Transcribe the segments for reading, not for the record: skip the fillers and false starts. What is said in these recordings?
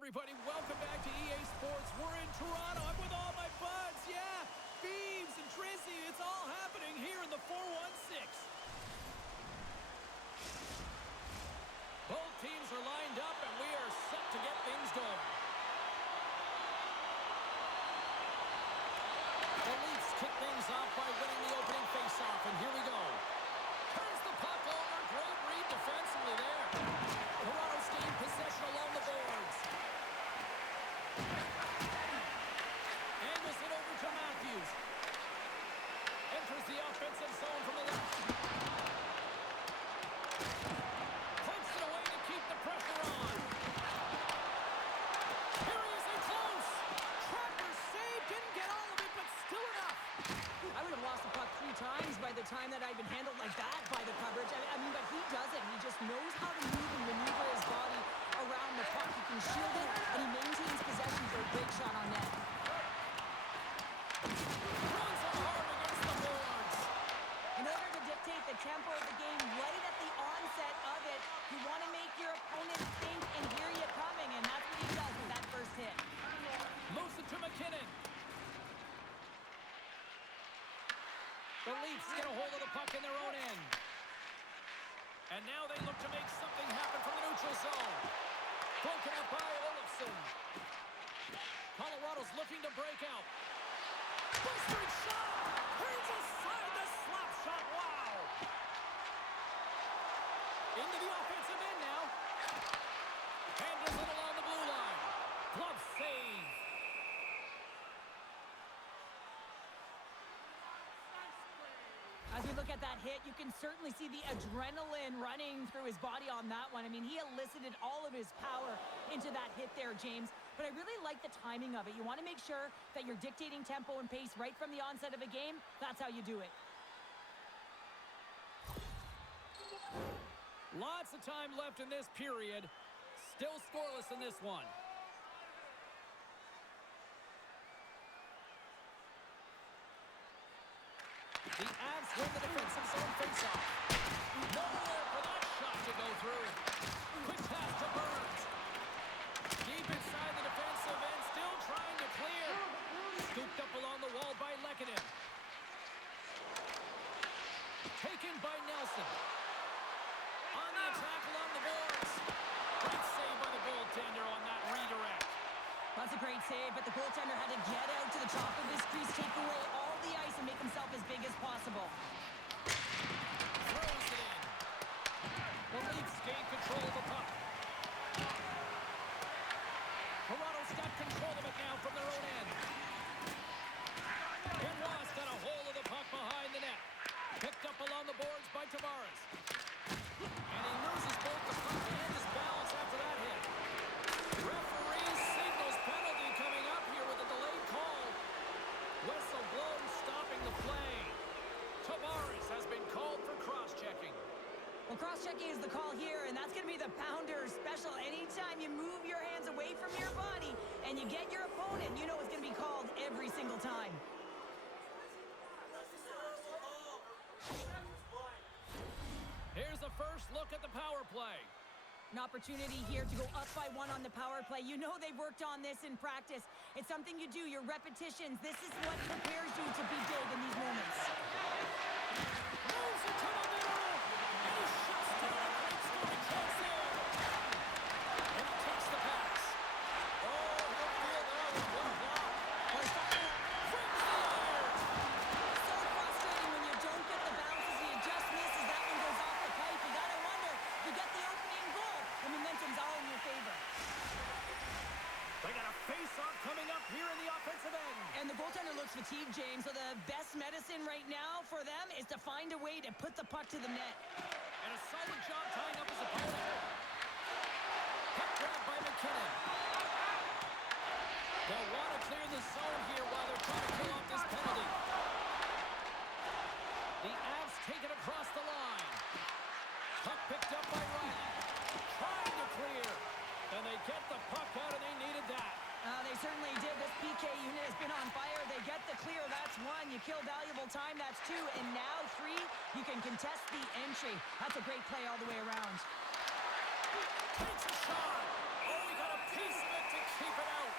everybody. Welcome back to EA Sports. We're in Toronto. I'm with all my buds. Yeah, Beebs and Trizzy. It's all happening here in the 416. Both teams are lined up, and we are set to get things going. The Leafs kick things off by winning the opening faceoff, and here we go. Turns the puck over. Great read defensively there. Toronto's gained possession along the boards. Angles it over to Matthews. Enters the offensive zone from the left. Pumps it away to keep the pressure on. Here he is in close. Trapper saved. Didn't get all of it, but still enough. I would have lost the puck 3 times by the time that I'd been handled like that by the coverage. I mean, but he doesn't. He just knows how to move and maneuver his body around the puck. He can shield it, and he maintains possession for a big shot on net. Runs him hard against the boards. In order to dictate the tempo of the game right at the onset of it, you want to make your opponent think and hear you coming, and that's what he does with that first hit. Moves it to McKinnon. The Leafs get a hold of the puck in their own end. And now they look to make something happen from the neutral zone. Broken up by Olofsson. Colorado's looking to break out. Blistering shot! Turns aside the slap shot. Wow! Into the offensive end now. Handles it along the blue line. Glove save. As we look at that hit, you can certainly see the adrenaline running through his body on that one. I mean, he elicited all of his power into that hit there, James. But I really like the timing of it. You want to make sure that you're dictating tempo and pace right from the onset of a game. That's how you do it. Lots of time left in this period. Still scoreless in this one. The Avs win the defensive zone faceoff. Nowhere for that shot to go through. Quick pass to Burns. Deep inside the defensive end, still trying to clear. Scooped up along the wall by Lehkonen. Taken by Nelson. On the attack along the boards. Great save by the goaltender on that redirect. That's a great save, but the goaltender had to get out to the top of his crease, take away all the ice, and make himself as big as possible. Throws it in. The Leafs gain control of the puck. Toronto's got control of it now from their own end. And Ross got a hold of the puck behind the net. Picked up along the boards by Tavares. And he loses both the puck and his balance after that hit. Referee signals penalty coming up here with a delayed call. Whistle blown, stopping the play. Tavares has been called for cross-checking. Well, cross-checking is the call here, and that's going to be the Pounder special. Anytime you move your hands away from your body and you get your opponent, you know it's going to be called every single time. Here's the first look at the power play. An opportunity here to go up by 1 on the power play. You know they've worked on this in practice. It's something you do, your repetitions. This is what prepares you to be big in these moments. Moves it to the middle, and he shuts down a great scoring chance there. And he takes the pass. Oh, he'll feel that with one block. Brings the iron. So frustrating when you don't get the bounces. He just misses. That one goes off the pipe. You gotta wonder, you get the opening goal. The momentum's all in your favor. They got a face-off coming up here in the offensive end. And the goaltender looks fatigued, James, so the best medicine right now for them is to find a way to put the puck to the net. And a solid job tying up his opponent. Puck grab by McKinnon. They'll want to clear the zone here while they're trying to pull off this penalty. The Avs take it across the line. Puck picked up by Riley. Trying to clear. And they get the puck out, and they needed that. They certainly did. This PK unit has been on fire. They get the clear. That's 1. You kill valuable time. That's 2. And now 3, you can contest the entry. That's a great play all the way around. Takes a shot. Oh, he got a piece of it to keep it out.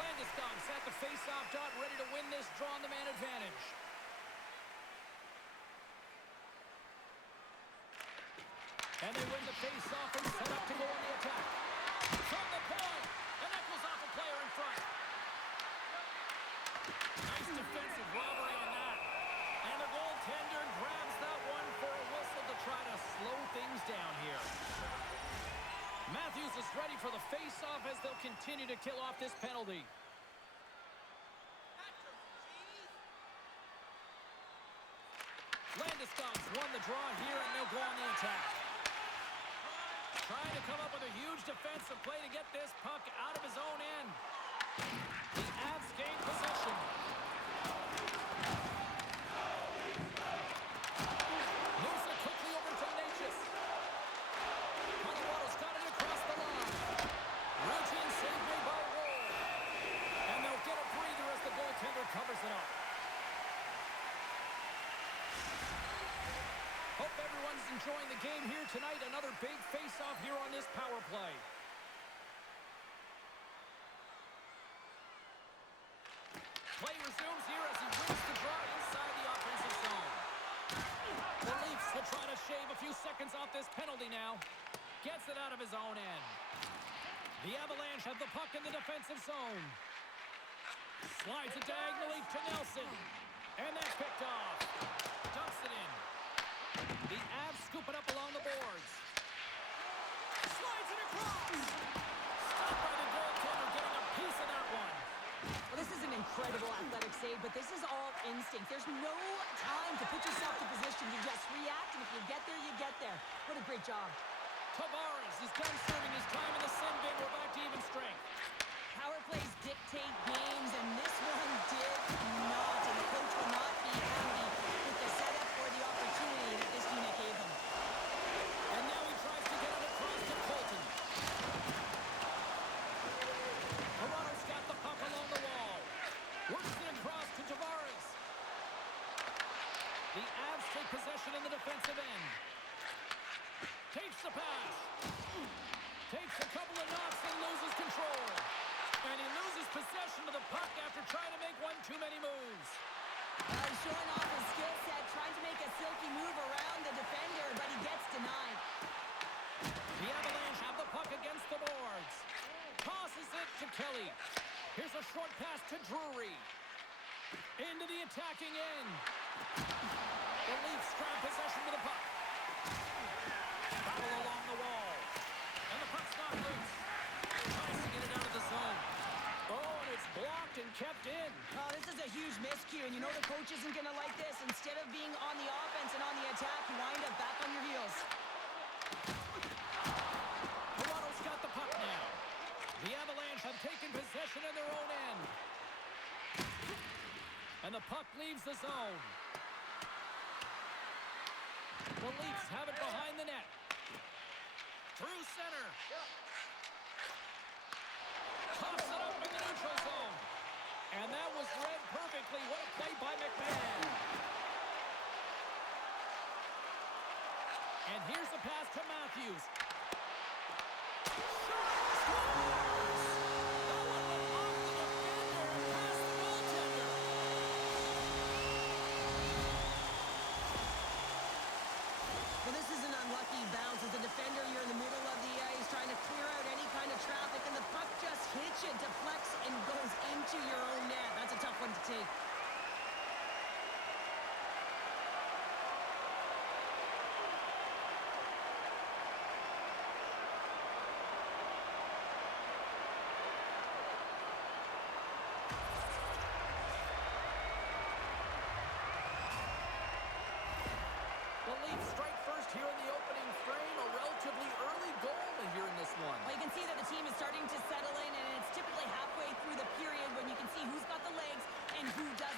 Landeskog's at the face-off dot, ready to win this draw on the man advantage. And they win the face-off and set up to go on the attack. From the point, and that goes off a player in front. Nice defensive robbery on that. And the goaltender grabs that one for a whistle to try to slow things down here. Matthews is ready for the face-off as they'll continue to kill off this penalty. Landeskog's won the draw here, and they'll go on the attack. Trying to come up with a huge defensive play to get this puck out of his own end. The Avs gain possession. Moves it quickly over to Natchez. Colorado's got it across the line. Routine save made by Roll. And they'll get a breather as the goaltender covers it up. Hope everyone's enjoying the game here tonight. Another big face-off here on this power play. Play resumes here as he wins the draw inside the offensive zone. The Leafs will try to shave a few seconds off this penalty now. Gets it out of his own end. The Avalanche have the puck in the defensive zone. Slides it diagonally to Nelson. And that's picked off. Dumps it in. The Avs scoop it up along the boards. Slides it across. Stopped by the goaltender, getting a piece of that one. Well, this is an incredible athletic save, but this is all instinct. There's no time to put yourself to position. You just react, and if you get there, you get there. What a great job. Tavares is done serving his time in the sin bin. We're back to even strength. Power plays dictate games, and this one did not. And the coach will not be happy with the setup or the opportunity that this unit gave him. And now he tries to get it across to Colton. Toronto's got the puck along the wall. Works it across to Tavares. The Avs take possession in the defensive end. Takes the pass. Takes a couple of knocks and loses control. And he loses possession of the puck after trying to make one too many moves. He's showing off his skill set, trying to make a silky move around the defender, but he gets denied. The Avalanche have the puck against the boards. Tosses it to Kelly. Here's a short pass to Drury. Into the attacking end. The Leafs grab possession with the puck. Battle along the wall. And the puck's not loose. Tries to get it out of the zone. Oh, and it's blocked and kept in. Oh, this is a huge miscue, and you know the coach isn't going to like this. Instead of being on the offense and on the attack, you wind up back on your heels. Toronto's got the puck now. The Avalanche have taken possession in their own end. And the puck leaves the zone. The Leafs have it behind the net. Through center. Toss it up in the neutral zone. And that was read perfectly. What a play by McMahon. And here's the pass to Matthews. Well, this is an unlucky bounce. As a defender, you're in the middle of the ice trying to clear out any kind of traffic, and the puck just hits you, deflects, and goes into your own net. That's a tough one to take. The Leafs strike first here in the opening frame. A relatively early goal here in this one. Well, you can see that the team is starting to settle in, and it's typically halfway through the period when you can see who's got the legs and who doesn't.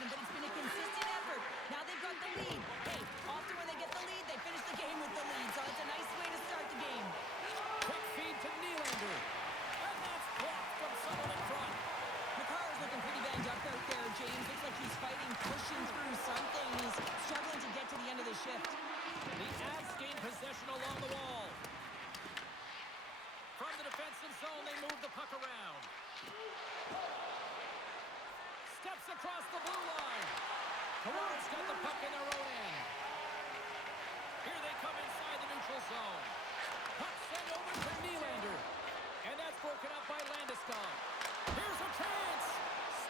across the blue line. Toronto's got the puck in their own end. Here they come inside the neutral zone. Puck sent over to Nylander. And that's broken up by Landeskog. Here's a chance.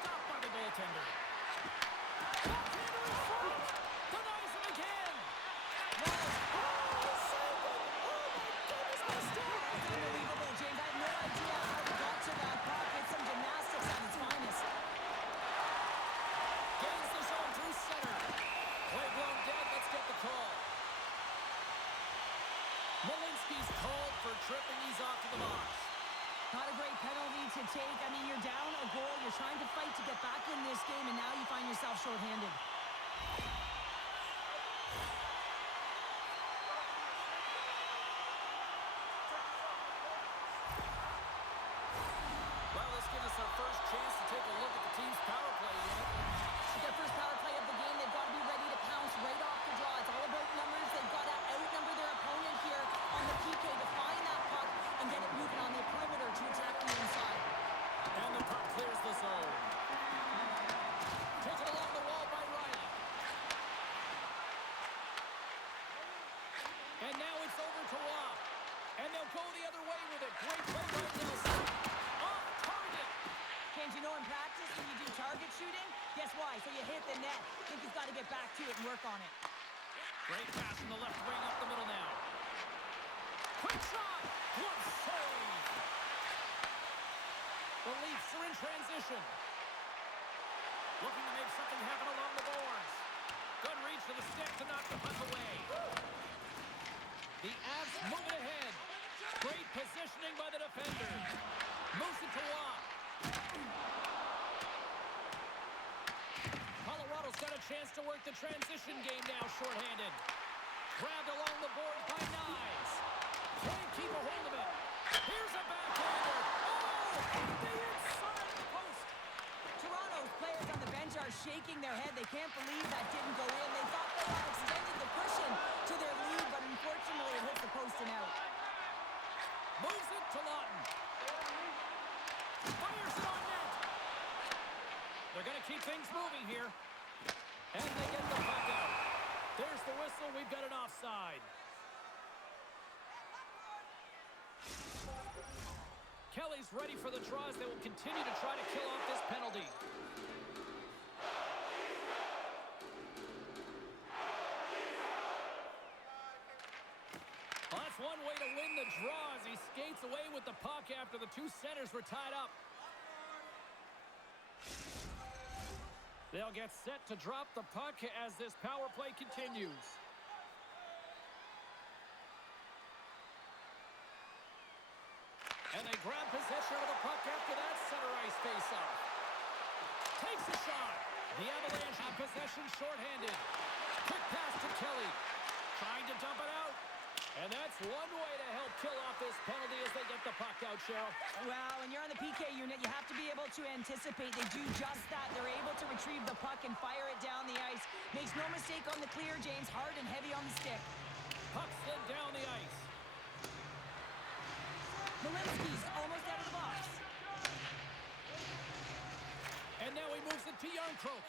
Stopped by the goaltender. Goaltender in front. Denies him again. Unbelievable, James. I have no idea how he got to that puck. It's some gymnastics at its finest. Gains the zone through center. Play blown dead. Let's get the call. Malinsky's called for tripping. He's off to the box. Not a great penalty to take. I mean, you're down a goal. You're trying to fight to get back in this game, and now you find yourself shorthanded. Well, this gives us our first chance to take a look at the team's power play unit. Their first power play of the game, they've got to be ready to pounce right off the draw. It's all about numbers. They've got to outnumber their opponent here on the PK to find that puck and get it moving on the perimeter to attack the inside. And the puck clears the zone. Taken along the wall by Riley. And now it's over to Rock. And they'll go the other way with it. Great play by Nelson. Off target. James, you know in practice when you do target shooting, guess why? So you hit the net. I think he's got to get back to it and work on it. Great pass from the left wing up the middle now. Quick shot. Good save. The Leafs are in transition. Looking to make something happen along the boards. Good reach to the stick to knock the puck away. The Avs moving ahead. Great positioning by the defender. Moves it to Watt. Colorado's got a chance to work the transition game now shorthanded. Grabbed along the board by Knies. Can't keep a hold of it. Here's a backhander. Oh! The inside the post. Toronto's players on the bench are shaking their head. They can't believe that didn't go in. They thought they had extended the cushion to their lead, but unfortunately it hit the post and out. Moves it to Lawton. Fires it on net. They're going to keep things moving here. And they get the puck out. There's the whistle. We've got an offside. Kelly's ready for the draws. They will continue to try to kill off this penalty. Well, that's one way to win the draw as he skates away with the puck after the two centers were tied up. They'll get set to drop the puck as this power play continues. And they grab possession of the puck after that center ice face-off. Takes a shot. The Avalanche have possession shorthanded. Quick pass to Kelly. Trying to dump it out. And that's one way to help kill off this penalty as they get the puck out, Cheryl. Well, when you're on the PK unit, you have to be able to anticipate. They do just that. They're able to retrieve the puck and fire it down the ice. Makes no mistake on the clear, James. Hard and heavy on the stick. Puck slid down the ice. Malinsky's almost out of the box. And now he moves it to Yarncroke.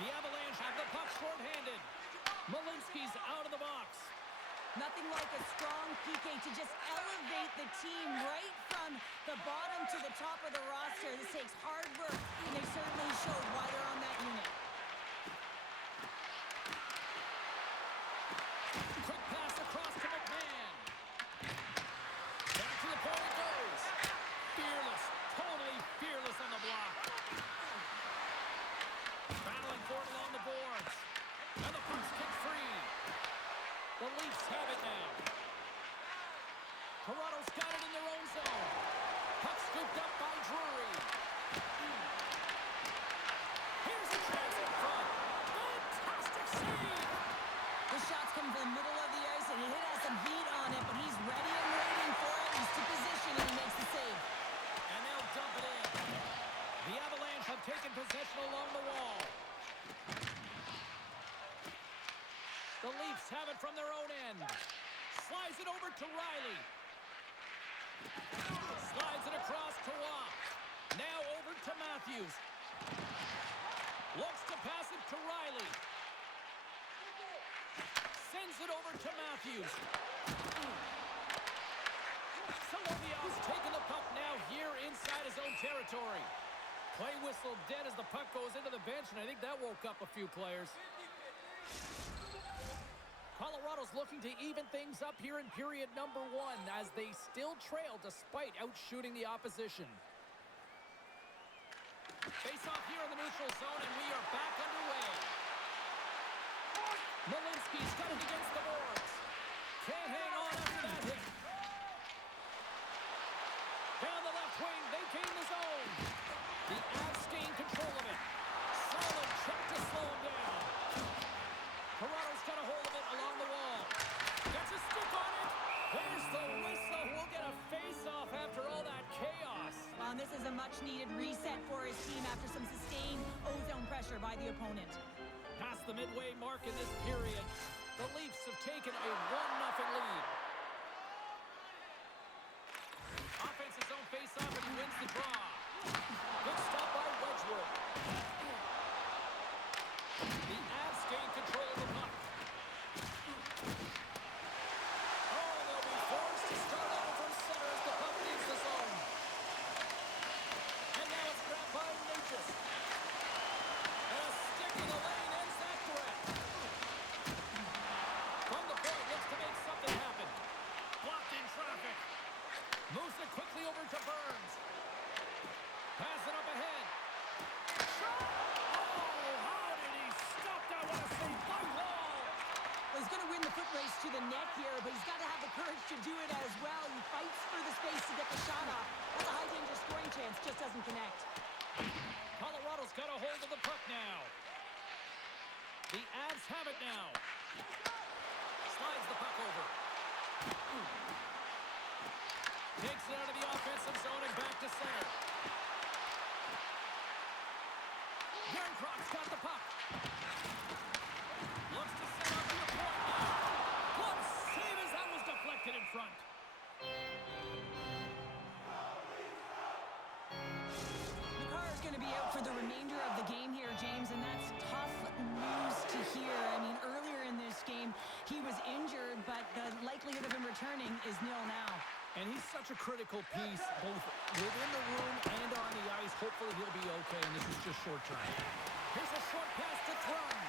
The Avalanche have the puck shorthanded. Malinsky's out of the box. Nothing like a strong PK to just elevate the team right from the bottom to the top of the roster. This takes hard work, and they certainly showed why they're on that unit. Quick pass across to McMahon. Back to the point it goes. Fearless, totally fearless on the block. Battling for it along the boards. And the puck's kicked free. The Leafs have it now. Toronto's got it in their own zone. Puck scooped up by Drury. Here's a chance in front. Fantastic save. The shot's coming from the middle of the ice, and it has some heat on it, but he's ready and waiting for it. He's to position, and he makes the save. And they'll dump it in. The Avalanche have taken possession along the wall. The Leafs have it from their own end. Slides it over to Riley. Slides it across to Watt. Matthews. Looks to pass it to Riley. Sends it over to Matthews. Solovyov's taking the puck now here inside his own territory. Play whistle dead as the puck goes into the bench, and I think that woke up a few players. Colorado's looking to even things up here in period number 1 as they still trail despite outshooting the opposition. Face off here in the neutral zone, and we are back underway. Malinsky's got it against the boards. Can't hang on after that hit. Down the left wing, they gain the zone. The Avs gain control of it. Solid check to slow him down. Toronto's got a hold of it along the wall. Gets a stick on it. There's the whistle. We'll get a face-off after all that chaos. And this is a much-needed reset for his team after some sustained ozone pressure by the opponent. Past the midway mark in this period, the Leafs have taken a 1-0 lead. Offense's own face-off, and he wins the draw. Good stop by Wedgwood. The Avs gain control of the puck. Oh, they'll be forced to start over from center as the puck leaves the zone. And now it's grabbed by Natchez. And a stick in the lane ends that threat. From the point, looks to make something happen. Blocked in traffic. Moves it quickly over to Burns. Pass it up ahead. Shot! Oh, how did he stop that? What a save by Wall! Well, he's going to win the foot race to the net here, but he's got to have the courage to do it as well. He fights for the space to get the shot off. That's a high-danger scoring chance, just doesn't connect. Colorado's got a hold of the puck now. The Avs have it now. Slides the puck over. Takes it out of the offensive zone and back to center. Yarncroft's got the puck. Looks to set up to the point now. What save as that was deflected in front. Makar's going to be out for the remainder of the game here, James, and that's tough news to hear. I mean, earlier in this game, he was injured, but the likelihood of him returning is nil now. And he's such a critical piece, both within the room and on the ice. Hopefully he'll be okay, and this is just short term. Here's a short pass to Thrum.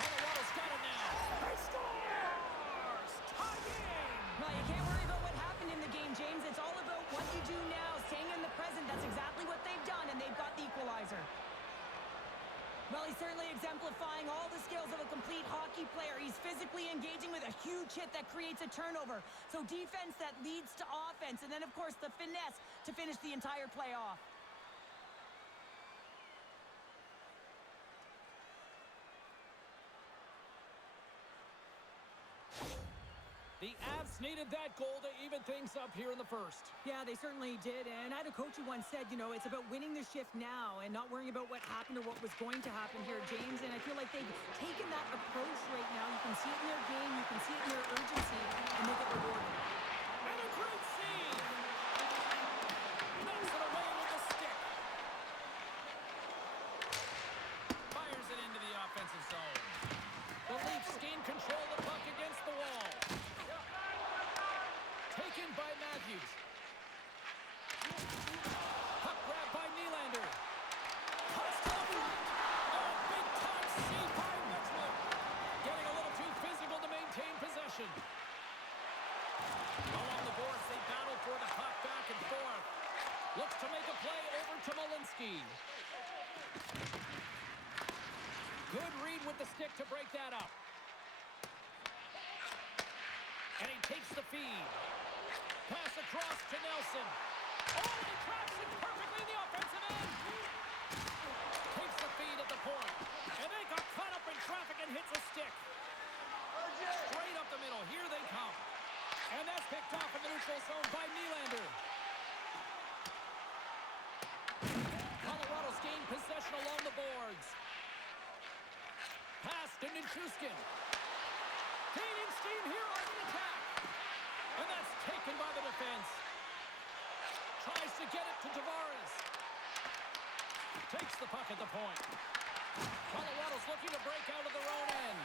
Colorado's got it now. They scores! Tie game! Well, you can't worry about what happened in the game, James. It's all about what you do now, staying in the present. That's exactly what they've done, and they've got the equalizer. Well, he's certainly exemplifying all the skills of a complete hockey player. He's physically engaging with a huge hit that creates a turnover. So defense that leads to offense. And then, of course, the finesse to finish the entire play off. The Avs needed that goal to even things up here in the first. Yeah, they certainly did. And I had a coach who once said, you know, it's about winning the shift now and not worrying about what happened or what was going to happen here, James. And I feel like they've taken that approach right now. You can see it in their game. You can see it in their urgency, and they get rewarded. And a great save! Knocks it away with a stick. Fires it into the offensive zone. The Leafs gain control of the puck against the wall. Taken by Matthews. Puck grab by Nylander. Cuts to the front. Oh, big time save by Wedgwood. Getting a little too physical to maintain possession. Along the boards, they battle for the puck back and forth. Looks to make a play over to Malinsky. Good read with the stick to break that up. And he takes the feed. Pass across to Nelson. Oh, he traps it perfectly in the offensive end. Takes the feed at the point. And they got caught up in traffic and hits a stick. Straight up the middle. Here they come. And that's picked off in the neutral zone by Nylander. Colorado's gained possession along the boards. Pass to Nichushkin. Gaining steam here on the attack. And that's taken by the defense. Tries to get it to Tavares. Takes the puck at the point. Colorado's looking to break out of their own end.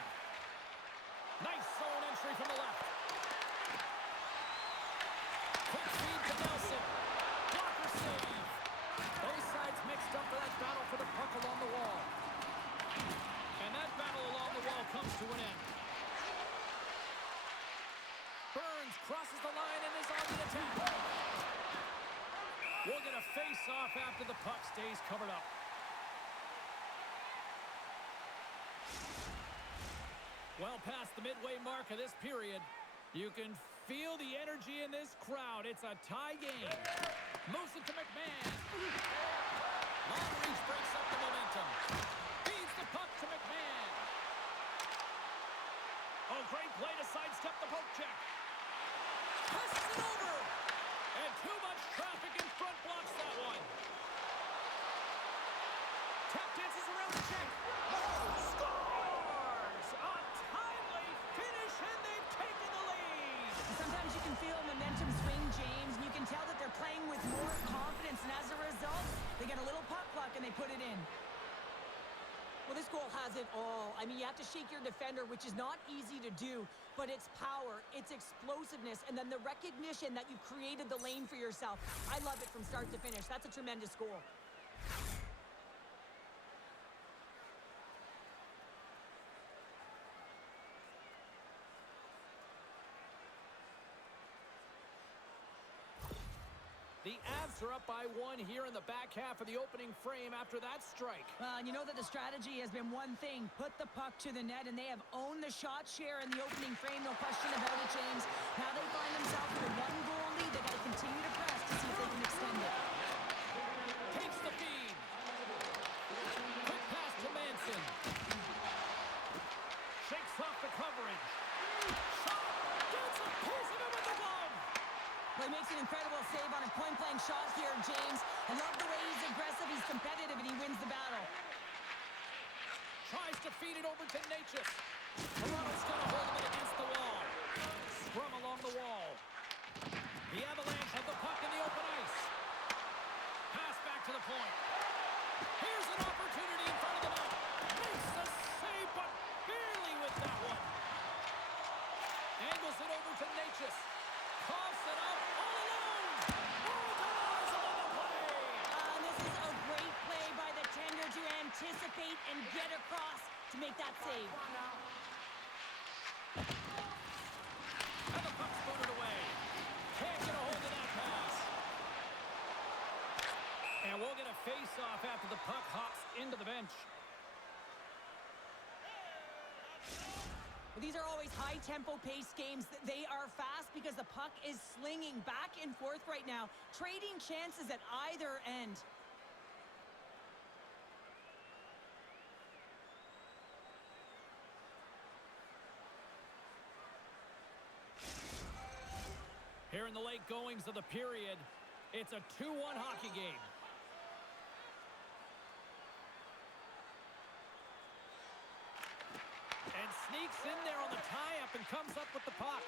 Nice zone entry from the left. Quick feed to Nelson. Blocker save. Both sides mixed up for that battle for the puck along the wall. And that battle along the wall comes to an end. Burns crosses the line and is on the attack. We'll get a face-off after the puck stays covered up. Well past the midway mark of this period, you can feel the energy in this crowd. It's a tie game. Moves it to McMahon. Long reach breaks up the momentum. Feeds the puck to McMahon. Oh, great play to sidestep the poke check. Passes it over. And too much traffic in front blocks that one. Tap dances around the check. Scores! A timely finish, and they've taken the lead. Sometimes you can feel momentum swing, James, and you can tell that they're playing with more confidence, and as a result, they get a little puck luck and they put it in. Well, this goal has it all. I mean, you have to shake your defender, which is not easy to do, but it's power, it's explosiveness, and then the recognition that you created the lane for yourself. I love it from start to finish. That's a tremendous goal. The Avs are up by 1 here in the back half of the opening frame after that strike. You know that the strategy has been one thing, put the puck to the net, and they have owned the shot share in the opening frame, no question about it, James. Now they find themselves with a 1-goal lead. They got to continue to press to see if they can extend it. Takes the feed. Quick pass to Manson. Shakes off the coverage. Shot! Gets a piece of it with the glove! Well, he makes an incredible save on a point-blank shot here, James. I love the way he's aggressive, he's competitive, and he wins the battle. Tries to feed it over to Natchez. Toronto's got a hold of it against the wall. Scrum along the wall. The Avalanche have the puck in the open ice. Pass back to the point. Here's an opportunity in front of the net. Makes the save, but barely with that one. Angles it over to Natchez. Coughs it up all alone. Bulldogs on the play. And this is a great play by the tender to anticipate and get across to make that save. And the puck's booted away. Can't get a hold of that pass. And we'll get a face-off after the puck hops into the bench. These are always high-tempo pace games. They are fast because the puck is slinging back and forth right now, trading chances at either end. Here in the late goings of the period, it's a 2-1 hockey game. And sneaks in there on the tie-up and comes up with the puck.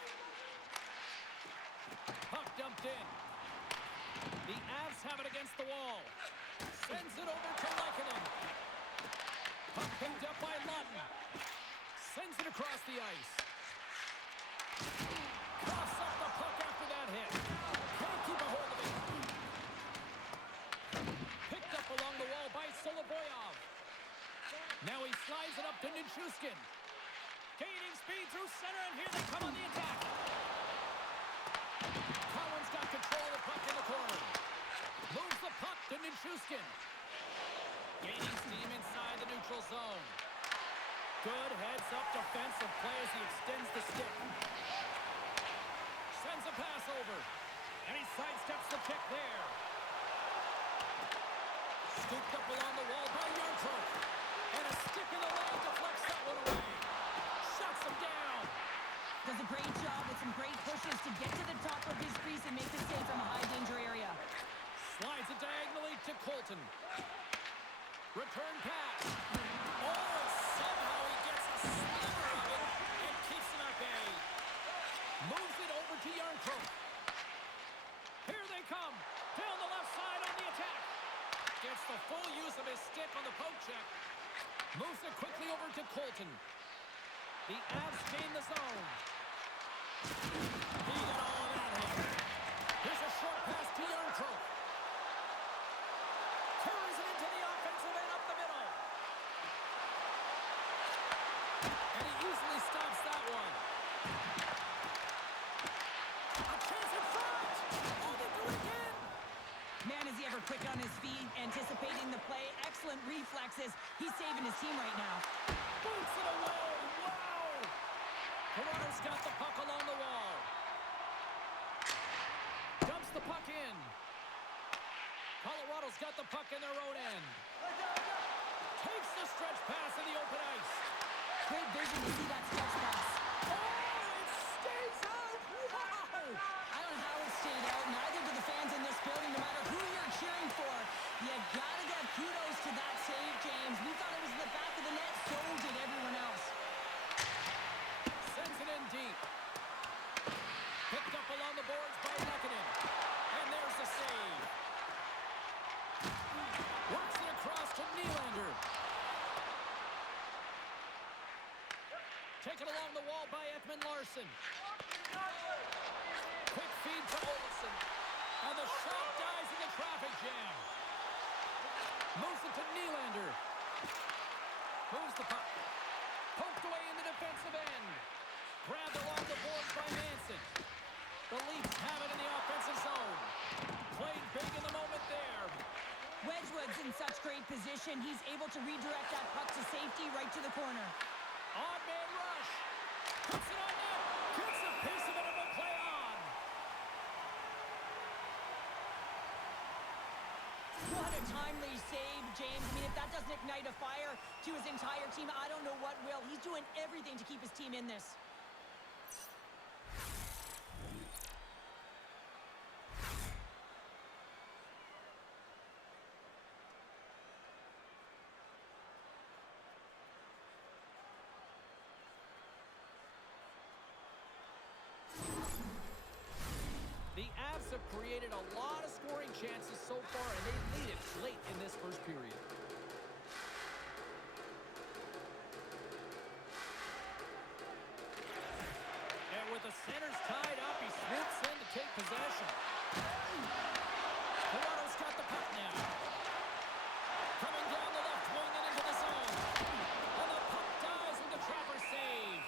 Puck dumped in. The Avs have it against the wall. Sends it over to Lehkonen. Puck picked up by Lutton. Sends it across the ice. Coughs up the puck after that hit. Can't keep a hold of it. Picked up along the wall by Soloboyov. Now he slides it up to Nichushkin. Gaining speed through center, and here they come on the attack. Collins got control of the puck in the corner. Moves the puck to Nichushkin. Gaining steam inside the neutral zone. Good heads-up defensive play as he extends the stick. Sends a pass over. And he sidesteps the kick there. Scooped up along the wall by Yarncrook. And a stick in the leg deflects that one away. Shuts him down. Does a great job with some great pushes to get to the top of his crease and make the save from a high-danger area. Slides it diagonally to Colton. Return pass. Oh, and somehow he gets a sliver of it and keeps him at bay. Moves it over to Yarncrook. Here they come. Down the left side on the attack. Gets the full use of his stick on the poke check. Moves it quickly over to Colton. The Avs gain the zone. He got all of that in. Here's a short pass to Yarncrow. Carries it into the offensive end up the middle. And he easily stops that one. A chance in front. Oh, they do it again. Man, is he ever quick on his feet, anticipating the play. Excellent reflexes. He's saving his team right now. Boots it away. Wow. Toronto's got the puck along the wall. Dumps the puck in. Colorado's got the puck in their own end. Takes the stretch pass in the open ice. Great vision to see that stretch pass. Oh, it stays out. Wow. I don't know how it stayed out. Neither do the fans in this building, no matter who you're cheering for. You gotta give kudos to that save, James. We thought it was in the back of the net. So did everyone else. Sends it in deep. Picked up along the boards by Lehkonen. And there's the save. Works it across to Nylander. Taken along the wall by Ekman Larsson. Quick feed to Olsen. And the shot dies in the traffic jam. Moves it to Nylander. Moves the puck. Poked away in the defensive end. Grabbed along the boards by Manson. The Leafs have it in the offensive zone. Played big in the moment there. Wedgwood's in such great position. He's able to redirect that puck to safety right to the corner. Odd man rush. Puts it on net. Gets a piece of it and will play on. What a timely save, James. I mean, if that doesn't ignite a fire to his entire team, I don't know what will. He's doing everything to keep his team in this. The Avs have created a lot of scoring chances so far, and they lead it late in this first period. And with the centers tied up, he swoops in to take possession. Toronto's got the puck now. Coming down the left wing and into the zone. And the puck dies with the trapper save.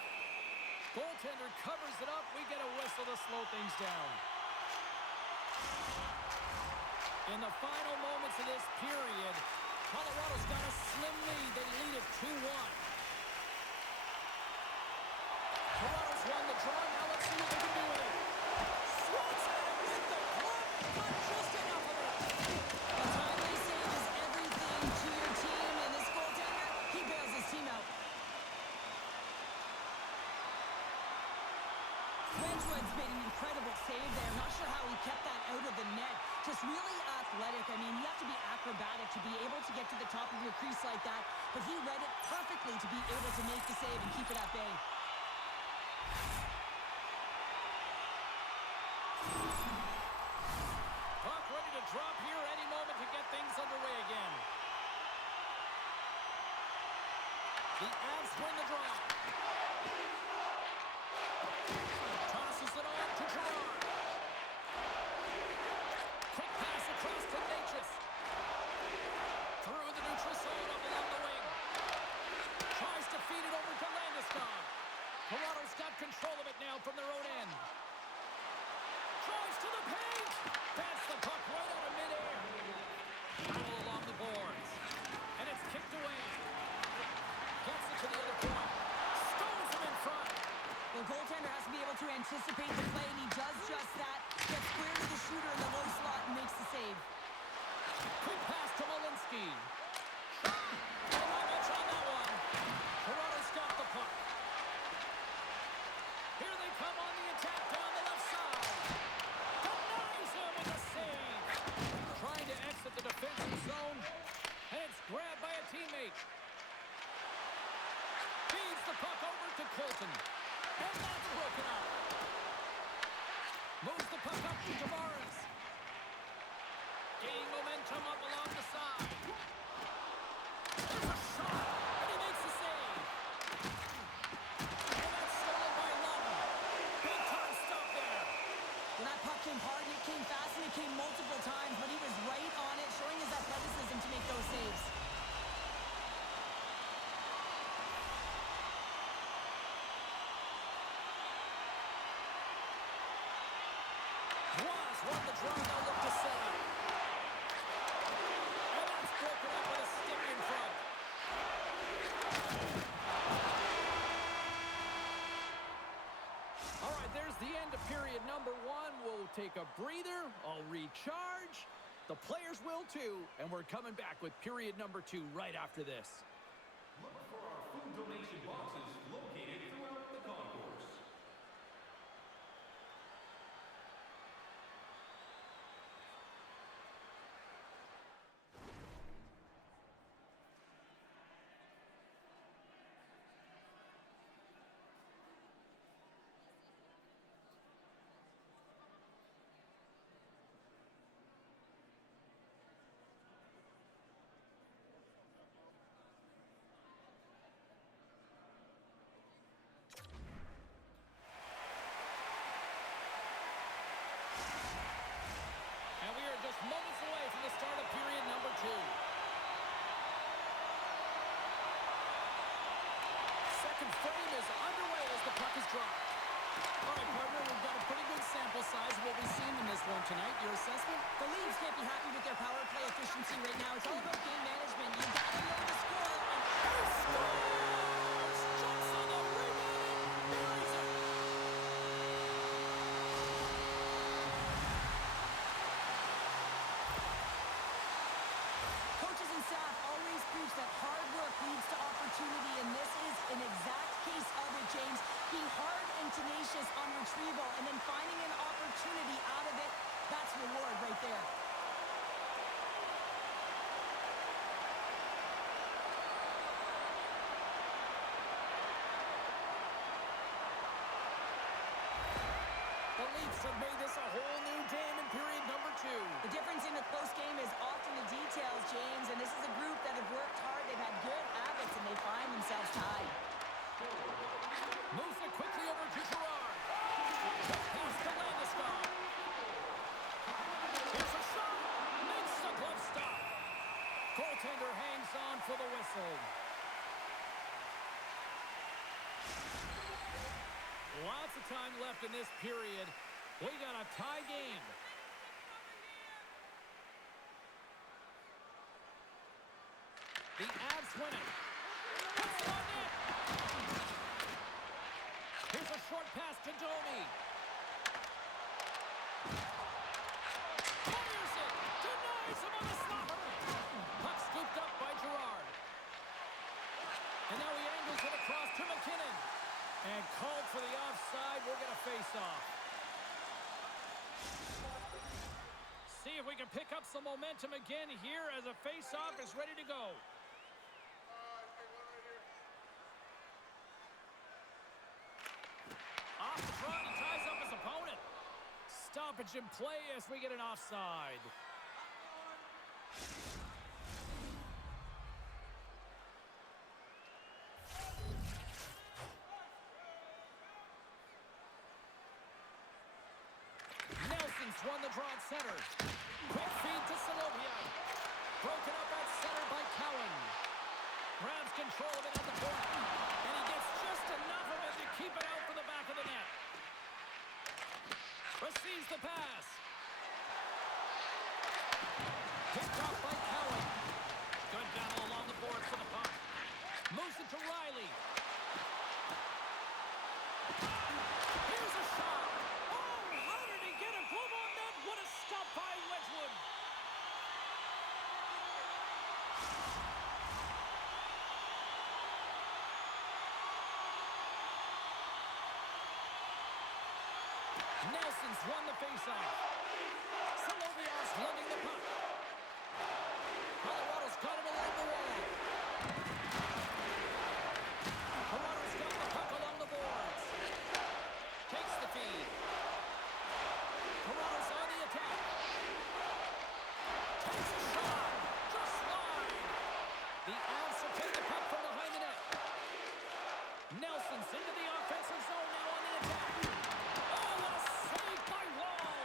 Goaltender covers it up. We get a whistle to slow things down. In the final moments of this period, Colorado's got a slim lead. They lead it 2-1. Toronto's won the draw. Now let's see what they can do with it. Swats at it with the glove. Got just enough of it. A timely save is everything to your team, and this goaltender, he bails his team out. Wedgwood's made an incredible save there. Not sure how he kept that out of the net. Just really athletic. I mean, you have to be acrobatic to be able to get to the top of your crease like that. But he read it perfectly to be able to make the save and keep it at bay. Puck ready to drop here any moment to get things underway again. The Avs win the draw. Tosses it on to Gerard. Quick pass across to Natchez. Through the neutral zone up along the wing. Tries to feed it over to Landeskog. Toronto's got control of it now from their own end. Drives to the paint. That's the puck right out of midair. Battle along the boards. And it's kicked away. Gets it to the other point. Stones him in front. The goaltender has to be able to anticipate the play, and he does just that. Gets square to the shooter in the low slot and makes the save. Quick pass to Malinsky. Not much on that one. Toronto's got the puck. Here they come on the attack down the left side. Denies him with a save. Trying to exit the defensive zone. And it's grabbed by a teammate. Feeds the puck over to Colton. And that's broken up. Moves the puck up to Tavares. Gaining momentum up along the side. draw, they'll look to set up. And that's broken up with a stick in front. All right, there's the end of period number 1. We'll take a breather. I'll recharge. The players will too. And we're coming back with period number 2 right after this. Look for our food donation boxes located throughout the concourse. And we are just moments away from the start of period number 2. Second frame is underway as the puck is dropped. All right, partner, we've got a pretty good sample size of what we've seen in this one tonight. Your assessment? The Leafs can't be happy with their power play efficiency right now. It's all about game management. You got to be able to score. And he scores! Jumps on the rebound and buries it. Coaches and staff always preach that hard work leads to opportunity, and this is an exact case of it, James. Being hard and tenacious on retrieval and then finding an opportunity out of it, that's reward right there. The Leafs have made this a whole new game in period number 2. The difference in a close game is often the details, James, and this is a group that have worked hard. They've had good habits, and they find themselves tied. Moves it quickly over to Gerard. Pass to Landeskog. Here's a shot. Makes the glove stop. Goaltender hangs on for the whistle. Lots of time left in this period. We got a tie game. The Avs win it. Puts it on net. Here's a short pass to Domi. Fires it. Denies him on the slapper. Puck scooped up by Gerard. And now he angles it across to McKinnon. And called for the offside. We're going to face off. See if we can pick up some momentum again here as a face-off is ready to go. Off the front, he ties up his opponent. Stoppage in play as we get an offside. Nelson's won the draw at center. Quick feed to Solovian. Broken up at center by Cowan. Grabs control of it at the point. And he gets just enough of it to keep it out for the back of the net. Receives the pass. Picked off by Cowan. Good battle along the boards for the puck. Moves it to Riley. Here's a shot. Oh, how did he get a glove on that? What a stop by Wedgwood. Nelson's won the faceoff. Solovian's holding the puck. Colorado's got him along the wall. Colorado's got the puck along the boards. Takes the feed. Colorado's on the attack. Takes a shot. Just wide. The Avs will take the puck from behind the net. Nelson's into the offensive zone now on the attack. Oh, what a save by Wall.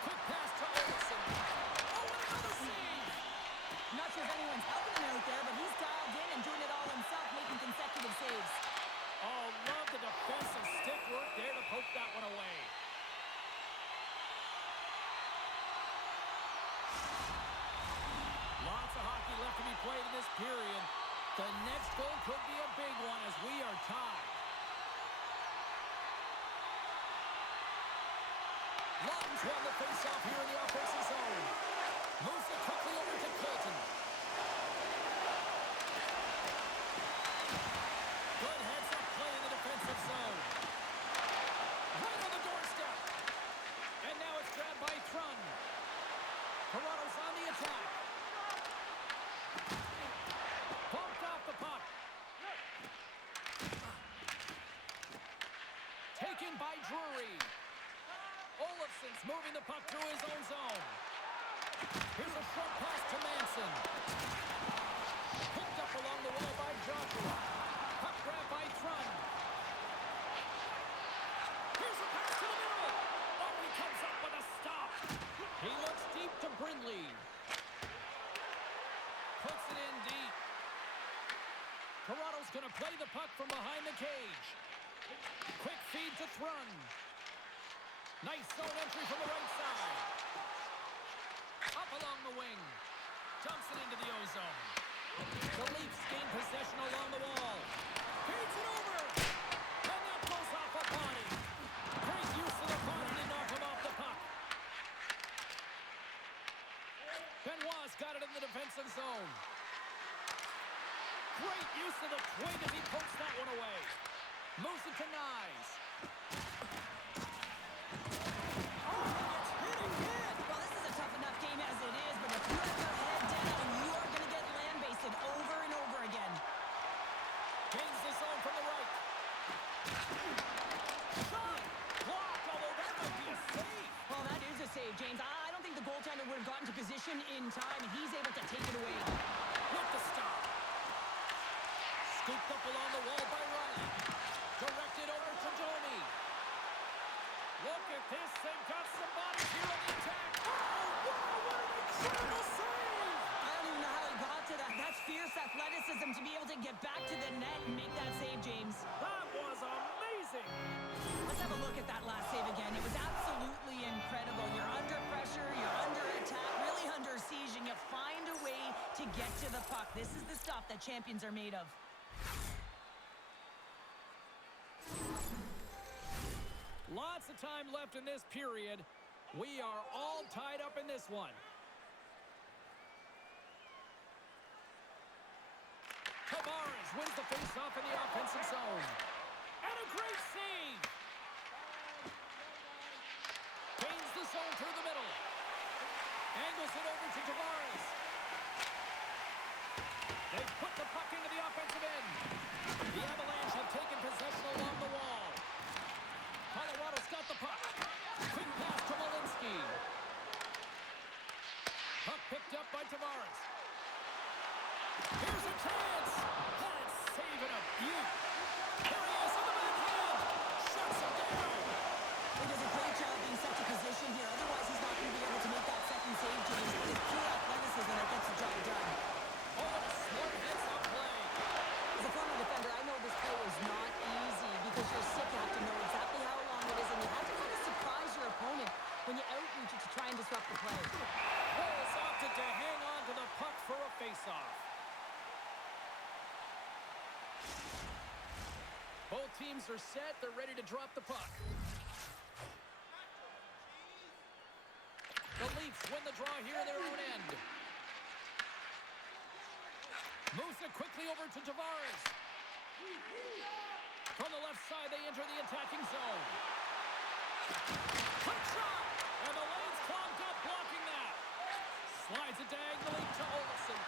Quick pass to Olsen. Oh, what another save. played in this period. The next goal could be a big one as we are tied. Lawton's won the faceoff here in the offensive zone. Moves it quickly over to Colton. Good heads-up play in the defensive zone. Right on the doorstep. And now it's grabbed by Thrun. Toronto's on the attack. Bumped off the puck. Taken by Drury. Olofsson's moving the puck through his own zone. Here's a short pass to Manson. Picked up along the wall by Joshua. Puck grab by Thrun. Here's a pass to the middle. Oh, he comes up with a stop. He looks deep to Brindley. Puts it in deep. Toronto's going to play the puck from behind the cage. Quick feed to Thrun. Nice zone entry from the right side. Up along the wing. Dumps it into the O-zone. The Leafs gain possession along the wall. Feeds it over. And that goes off a body. Great use of the body to knock him off the puck. Benoit's got it in the defensive zone. Great use of the twig as he pokes that one away. Moves it to Nyes. Well, this is a tough enough game as it is, but if you have your head down, you are going to get land-basted over and over again. Gains the zone from the right. Shot! Blocked, although that might be a save. Well, that is a save, James. I don't think the goaltender would have gotten to position in time, and he's able to take it away. With the stop. Scooped up along the wall by Riley. Directed over to Domi. Look at this. They've got somebody here on the attack. Oh, wow, what an incredible save! I don't even know how he got to that. That's fierce athleticism to be able to get back to the net and make that save, James. That was amazing! Let's have a look at that last save again. It was absolutely incredible. You're under pressure, you're under attack, really under siege, and you find a way to get to the puck. This is the stuff that champions are made of. Lots of time left in this period. We are all tied up in this one. Tavares wins the faceoff in the offensive zone. And a great save! Gains the zone through the middle. Angles it over to Tavares. They put the puck into the offensive end. The Avalanche have taken possession along the wall. Colorado's got the puck. Quick pass to Malinsky. Puck picked up by Tavares. Here's a chance. That save and a beaut. Here he is in the backhand. Shuts him down. He does a great job being set to position here. Otherwise, he's not going to be able to make that second save, James. It is pure athleticism that gets the job done. Oh, what a smart heads-up play. As a former defender, I know this play is not easy because you're sick. You have to know exactly how long it is, and you have to kind of surprise your opponent when you outreach it to try and disrupt the play. Bulls opted to hang on to the puck for a face-off. Both teams are set. They're ready to drop the puck. The Leafs win the draw here in their own end. Moves it quickly over to Tavares. From the left side, they enter the attacking zone. Quick shot! And the lane's clogged up, blocking that. Slides it diagonally to Olofsson.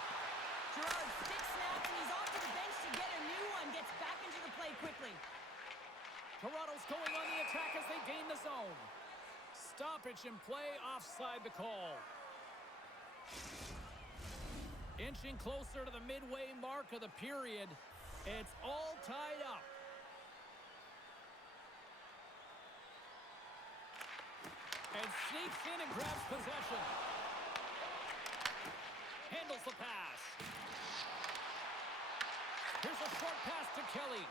Gerard stick snaps, and he's off to the bench to get a new one. Gets back into the play quickly. Toronto's going on the attack as they gain the zone. Stoppage in play, offside the call. Inching closer to the midway mark of the period. It's all tied up. And sneaks in and grabs possession. Handles the pass. Here's a short pass to Kelly.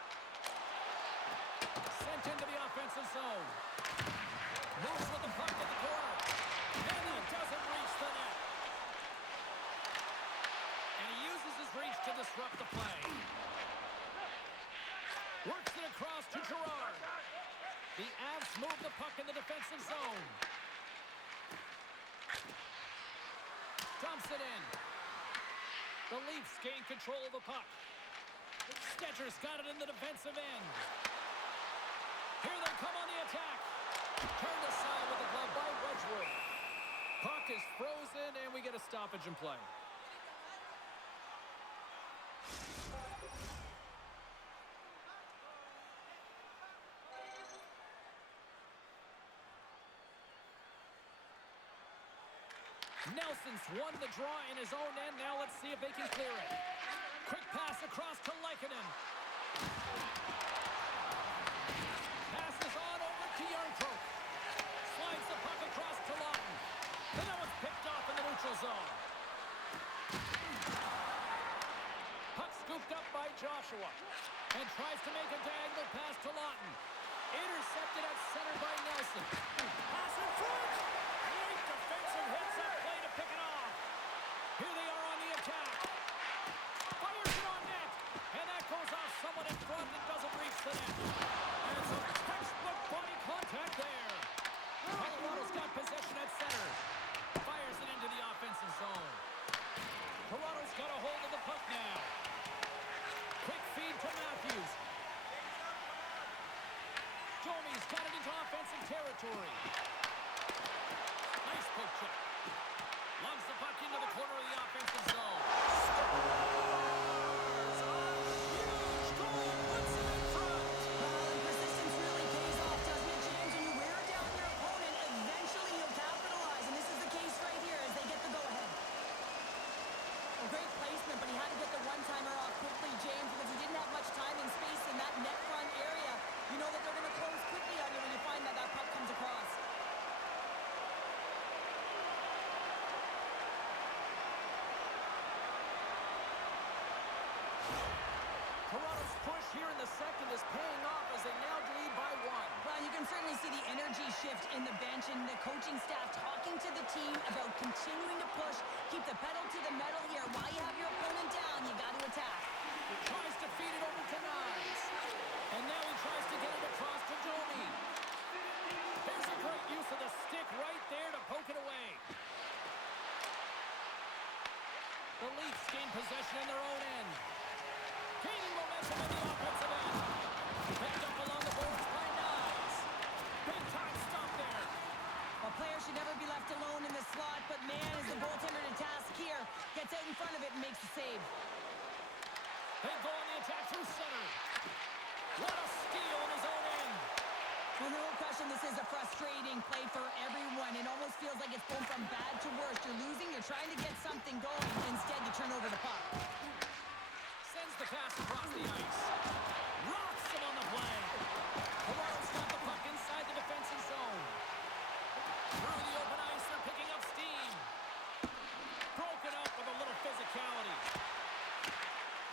Sent into the offensive zone. Moves with the puck at the corner. And he doesn't reach the net. And he uses his disrupt the play. Works it across to Gerard. The Avs move the puck in the defensive zone. Dumps it in. The Leafs gain control of the puck. Stetcher's got it in the defensive end. Here they come on the attack. Turned aside with the glove by Wedgwood. Puck is frozen, and we get a stoppage in play. Nelson's won the draw in his own end. Now let's see if they can clear it. Quick pass across to Lehkonen. Passes on over to Yarncroke. Slides the puck across to Lawton. And now it's picked off in the neutral zone. Puck scooped up by Joshua. And tries to make a diagonal pass to Lawton. Intercepted at center by Nelson. Pass in front. Great defensive hits up play to pick it off. Here they are on the attack. Fires it on net. And that goes off someone in front that doesn't reach the net. And some textbook body contact there. Colorado's got possession at center. Fires it into the offensive zone. Toronto's got a hold of the puck now. Quick feed to Matthews. Domi's got it into offensive territory. Nice poke check. Lumps the puck into the corner of the offensive zone. Scores! Huge goal puts it in front. Well, and persistence really pays off, doesn't it, James? When you wear down your opponent, eventually you'll capitalize. And this is the case right here as they get the go-ahead. A great placement, but he had to get the one-timer off quickly, James, because he didn't have much time and space in that net front area. You know that they're going to close quickly on you when you find that puck comes across. Toronto's push here in the second is paying off as they now lead by one. Well, you can certainly see the energy shift in the bench and the coaching staff talking to the team about continuing to push, keep the pedal to the metal here. While you have your opponent down, you got to attack. He tries to feed it over to Nice. And now he tries to get it across to Domi. There's a great use of the stick right there to poke it away. The Leafs gain possession in their own end. Gaining momentum in the offensive end. Picked up along the boards by Nice. Big time stop there. A player should never be left alone in the slot, but man, is the goaltender to task here. Gets out in front of it and makes the save. They go on the attack through center. What a steal in his own end. Well, no question, this is a frustrating play for everyone. It almost feels like it's going from bad to worse. You're losing, you're trying to get something going. Instead, you turn over the puck. Sends the pass across the ice. Rocks him on the play. Toronto's got the puck inside the defensive zone. Through the open ice, they're picking up steam. Broken up with a little physicality.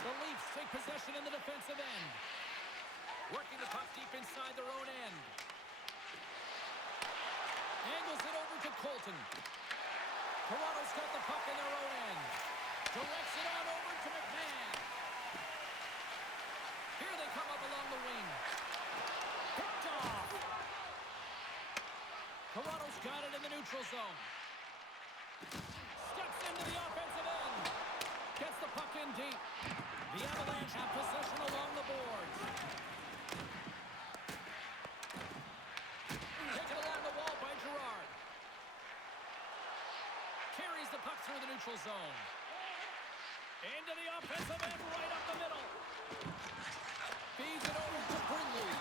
The Leafs take possession in the defensive end. Working the puck deep inside their own end. Angles it over to Colton. Toronto's got the puck in their own end. Directs it on over to McMahon. Here they come up along the wing. Picked off. Toronto's got it in the neutral zone. Steps into the offensive end. Gets the puck in deep. The Avalanche have possession along the boards. Taken along the wall by Gerard. Carries the puck through the neutral zone. Into the offensive end, right up the middle. Feeds it over to Brindley.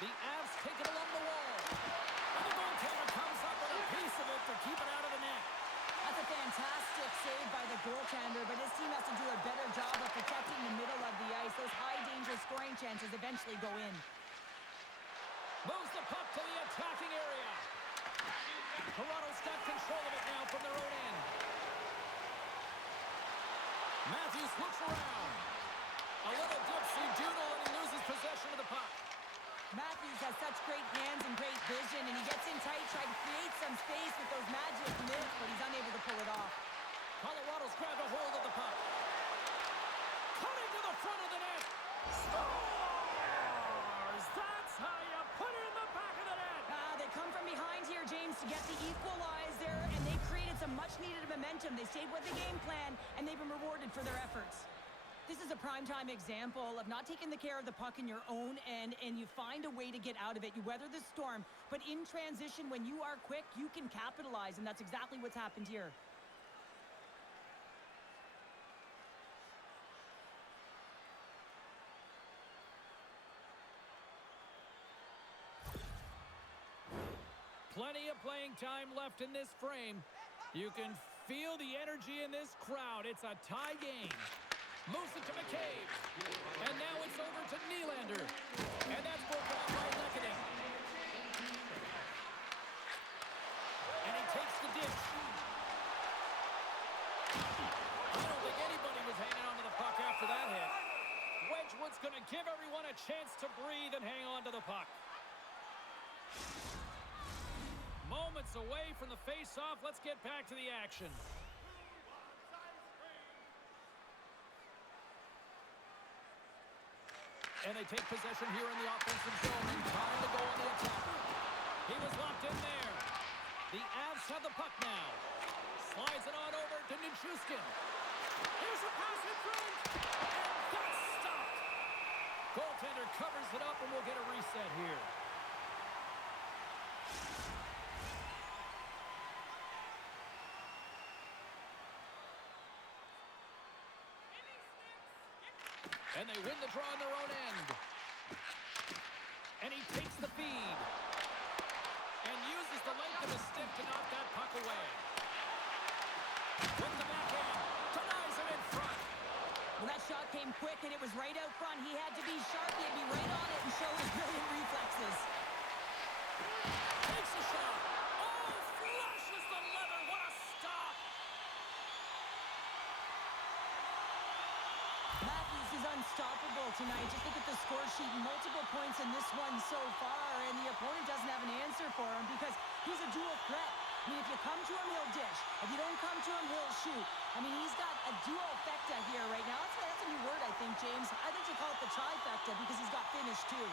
The Avs take it along the wall. And the goaltender comes up with a piece of it to keep it out of the net. That's a fantastic save by the goaltender, but his team has to do a better job of protecting the middle of the ice. Those high-danger scoring chances eventually go in. Moves the puck to the attacking area. Toronto's got control of it now from their own end. Matthews looks around. A little dipsy doodle and he loses possession of the puck. Matthews has such great hands and great vision, and he gets in tight, trying to create some space with those magic mitts, but he's unable to pull it off. Colorado's grabbed a hold of the puck. some much-needed momentum. They stayed with the game plan, and they've been rewarded for their efforts. This is a primetime example of not taking the care of the puck in your own end, and you find a way to get out of it. You weather the storm, but in transition, when you are quick, you can capitalize, and that's exactly what's happened here. Plenty of playing time left in this frame. You can feel the energy in this crowd. It's a tie game. Moves it to McCabe. And now it's over to Nylander. And that's broken off by Lekanen. And he takes the ditch. I don't think anybody was hanging on to the puck after that hit. Wedgwood's going to give everyone a chance to breathe and hang on to the puck. Moments away from the face-off. Let's get back to the action. And they take possession here in the offensive zone. And time to go on the attack. He was locked in there. The Avs have the puck now. Slides it on over to Nichushkin. Here's a pass in front. And that's stopped. Goaltender covers it up, and we'll get a reset here. And they win the draw on their own end. And he takes the feed. And uses the length of his stick to knock that puck away. With the backhand. Denies it in front. Well, that shot came quick, and it was right out front. He had to be sharp. He had to be right on it and show his brilliant reflexes. Takes a shot. Oh, flushes the leather. What a stop. Matthews is unstoppable tonight. Just look at the score sheet. Multiple points in this one so far, and the opponent doesn't have an answer for him because he's a dual threat. I mean, if you come to him, he'll dish. If you don't come to him, he'll shoot. I mean, he's got a dual-fecta here right now. That's a new word, I think, James. I think you call it the trifecta because he's got finish, too.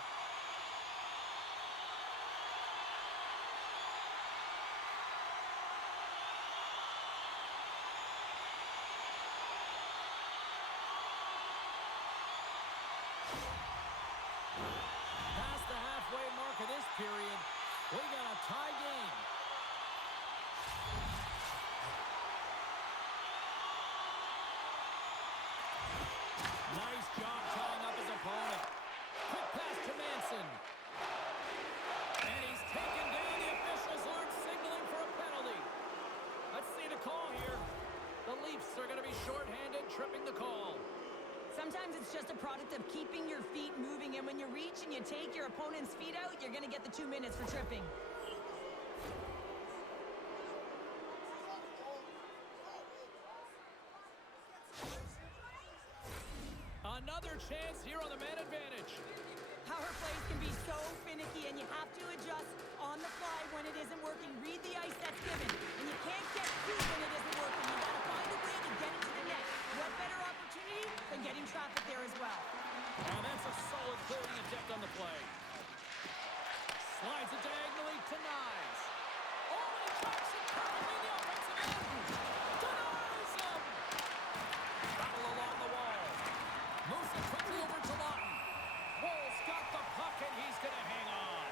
Past the halfway mark of this period, we got a tie game. Nice job tying up his opponent. Quick pass to Manson. And he's taken down. The officials aren't signaling for a penalty. Let's see the call here. The Leafs are going to be shorthanded, tripping the call. Sometimes it's just a product of keeping your feet moving, and when you reach and you take your opponent's feet out, you're going to get the 2 minutes for tripping. Another chance here on the man advantage. Power plays can be so finicky, and you have to adjust on the fly when it isn't working. Read the ice that's given, and you can't get through when it isn't working. You got to find a way to get into the net. What better opportunity than getting traffic there as well? Now that's a solid clearing attempt on the play. Slides it diagonally to Nyes. Oh, and he drops it perfectly in the offensive end. Denies him. Battle along the wall. Moves it quickly over to Lawton. Wool's got the puck, and he's going to hang on.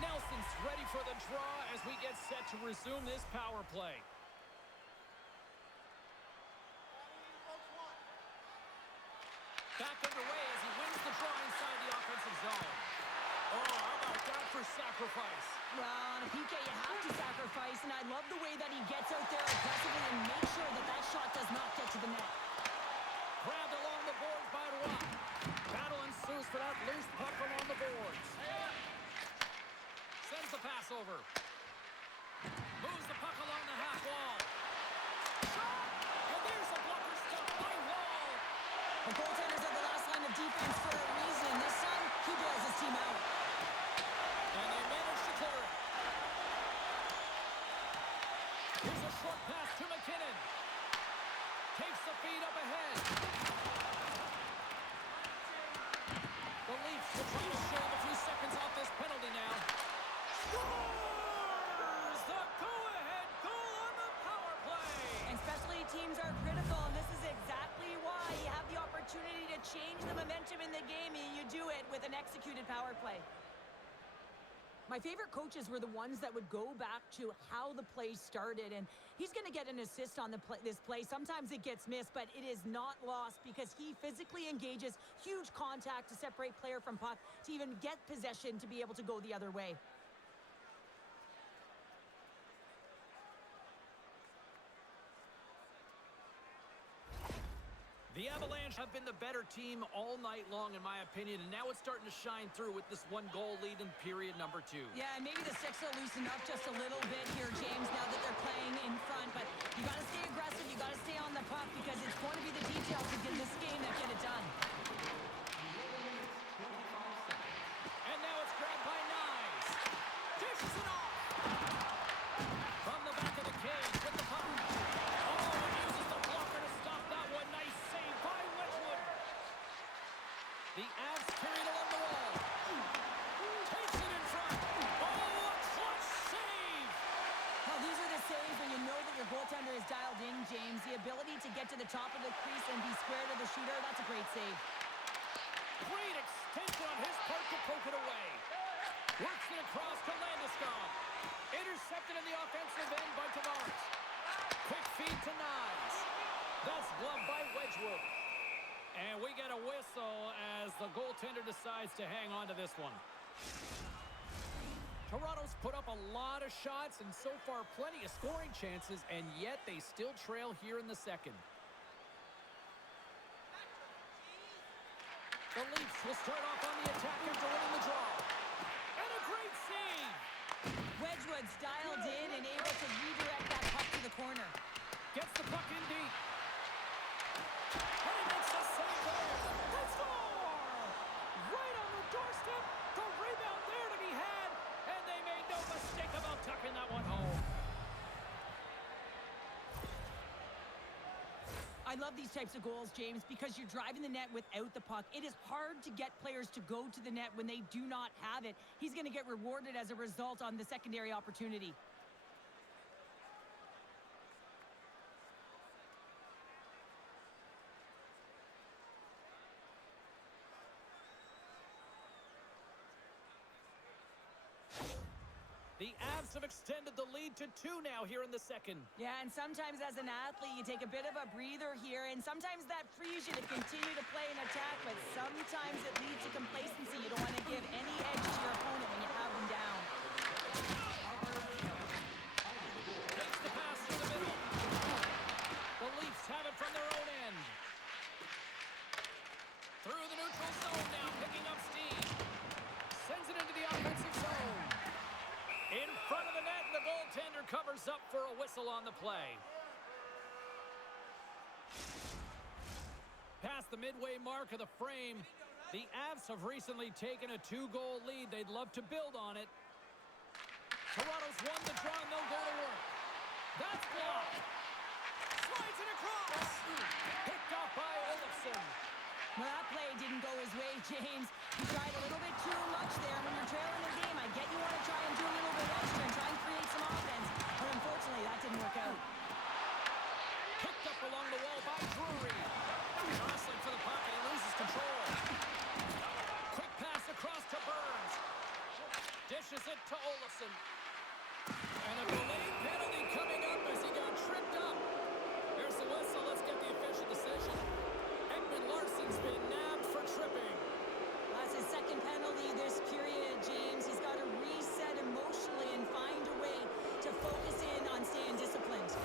Nelson's ready for the draw as we get set to resume this power play. Back underway as he wins the draw inside the offensive zone. Oh, how about that for sacrifice? Well, on a PK, you have to sacrifice, and I love the way that he gets out there aggressively and makes sure that that shot does not get to the net. Grabbed along the boards by Roy. Battle ensues for that loose puck along the boards. Sends the pass over. Moves the puck along the half wall. Shot! And there's a blocker stop by Wall. The goaltenders are the last line of defense for a reason. This time, he bails his team out. And they manage to clear it. Here's a short pass to McKinnon. Takes the feed up ahead. The Leafs will try to shave a few seconds off this penalty now. Scores the go-ahead goal on the power play. And specialty teams are critical, and this is exactly why you have the opportunity to change the momentum in the game, and you do it with an executed power play. My favorite coaches were the ones that would go back to how the play started, and he's going to get an assist on this play. Sometimes it gets missed, but it is not lost because he physically engages huge contact to separate player from puck to even get possession to be able to go the other way. The Avalanche have been the better team all night long, in my opinion, and now it's starting to shine through with this one-goal lead in period number 2. Yeah, and maybe the sticks will loosen up just a little bit here, James, now that they're playing in front. But you got to stay aggressive, you got to stay on the puck because it's going to be the details in this game that get it done. And now it's grabbed by Nyes. Dishes it off. From the back of the cage with the puck. Oh, and uses the blocker to stop that one. Nice save by Wedgwood. The Avs carried along the wall. Takes it in front. Oh, a clutch save. Well, these are the saves when you know that your goaltender is dialed in, James. The ability to get to the top of the crease and be square to the shooter, that's a great save. Great extension on his part to poke it away. Works it across to Landeskog. Intercepted in the offensive end by Tavares. Quick feed to Nyes. That's gloved by Wedgwood. And we get a whistle as the goaltender decides to hang on to this one. Toronto's put up a lot of shots and so far plenty of scoring chances, and yet they still trail here in the second. The Leafs will start off on the attack after winning the draw. And a great save! Wedgwood's dialed in and able to redirect that puck to the corner. Gets the puck in deep. And he makes the save there. They score! Right on the doorstep. The rebound there to be had. And they made no mistake about tucking that one home. I love these types of goals, James, because you're driving the net without the puck. It is hard to get players to go to the net when they do not have it. He's going to get rewarded as a result on the secondary opportunity. The Avs have extended the lead to 2 now here in the second. Yeah, and sometimes as an athlete, you take a bit of a breather here, and sometimes that frees you to continue to play and attack, but sometimes it leads to complacency. You don't want to give any edge to your opponent when you have them down. Takes the pass through the middle. The Leafs have it from their own end. Through the neutral zone now, picking up steam. Sends it into the offensive zone. In front of the net, and the goaltender covers up for a whistle on the play. Past the midway mark of the frame, the Avs have recently taken a 2-goal lead. They'd love to build on it. Toronto's won the draw, and they'll go to work. That's blocked. Slides it across. Picked off by Olofsson. Well, that play didn't go his way, James. He tried a little bit too much there. When you're trailing the game, I get you want to try and do a little bit extra and try and create some offense. But unfortunately, that didn't work out. Picked up along the wall by Drury. Jostling for the puck, and he loses control. Quick pass across to Burns. Dishes it to Olofsson. And a delayed penalty coming up as he got tripped up. Here's the whistle. Let's get the official decision. Ekman Larsson's been nabbed for tripping. That's his second penalty this period, James. He's got to reset emotionally and find a way to focus in on staying disciplined.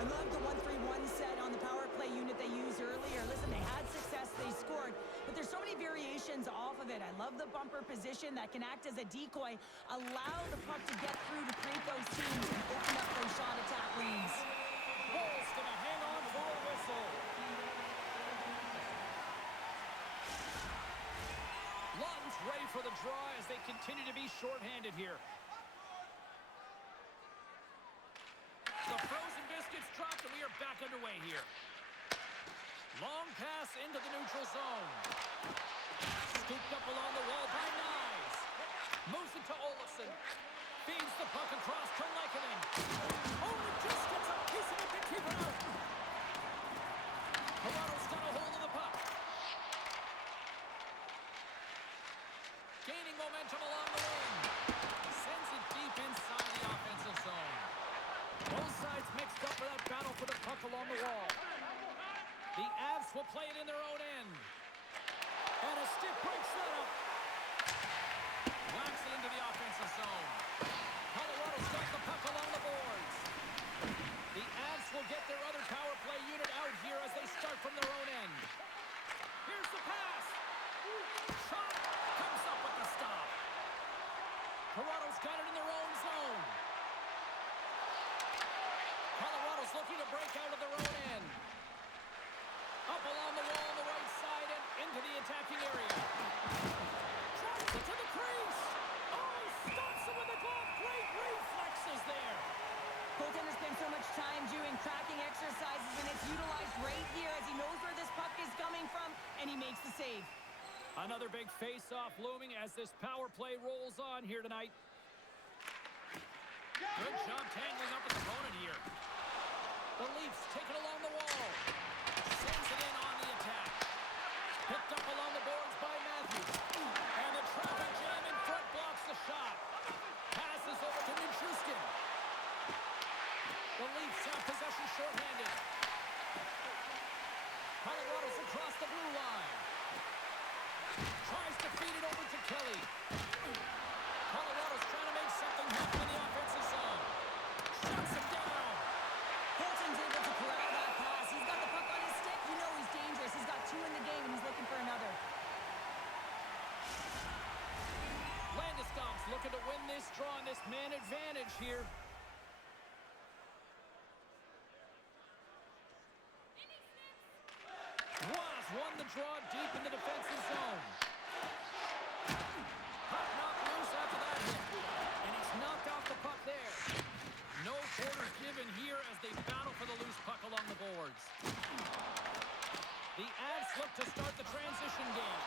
I love the 1-3-1 set on the power play unit they used earlier. Listen, they had success, they scored, but there's so many variations off of it. I love the bumper position that can act as a decoy, allow the puck to get through to create those seams and open up those shot attack lanes. Bull's going to hang on for a whistle. Lawton's ready for the draw as they continue to be shorthanded here. The frozen biscuits dropped, and we are back underway here. Long pass into the neutral zone. Scooped up along the wall by Nyes. Moves it to Olofsson. Feeds the puck across to Lehkonen. Oh, it just gets a piece of it to keep it out. Toronto's got a hold of the puck. Gaining momentum along the wing. Sends it deep inside the offensive zone. Both sides mixed up for that battle for the puck along the wall. The Avs will play it in their own end. And a stick breaks that up. Whacks it into the offensive zone. Colorado's got the puck along the boards. The Avs will get their other power play unit out here as they start from their own end. Here's the pass. Shot comes up with the stop. Toronto's got it in their own zone. Colorado's looking to break out of their own end. Up along the wall on the right side and into the attacking area. Drives it to the crease. Oh, he stops it with the glove. Great reflexes there. Goaltender spends so much time doing tracking exercises, and it's utilized right here as he knows where this puck is coming from, and he makes the save. Another big face-off looming as this power play rolls on here tonight. Good job tangling up with the opponent here. The Leafs take it along the wall. Sends it in on the attack. Picked up along the boards by Matthews. And the traffic jam in front blocks the shot. Passes over to Nichushkin. The Leafs have possession shorthanded. Colorado's across the blue line. Tries to feed it over to Kelly. Colorado's trying to make something happen in the offensive zone. Shuts him down. Colton's able to corral that pass. He's got the puck on his stick. You know he's dangerous. He's got 2 in the game, and he's looking for another. Landeskog's looking to win this draw on this man advantage here. Was won the draw deep in the defensive zone. Puck knocked loose after that hit. And he's knocked off the puck there. No quarters given here as they battle for the loose puck along the boards. The Avs look to start the transition game.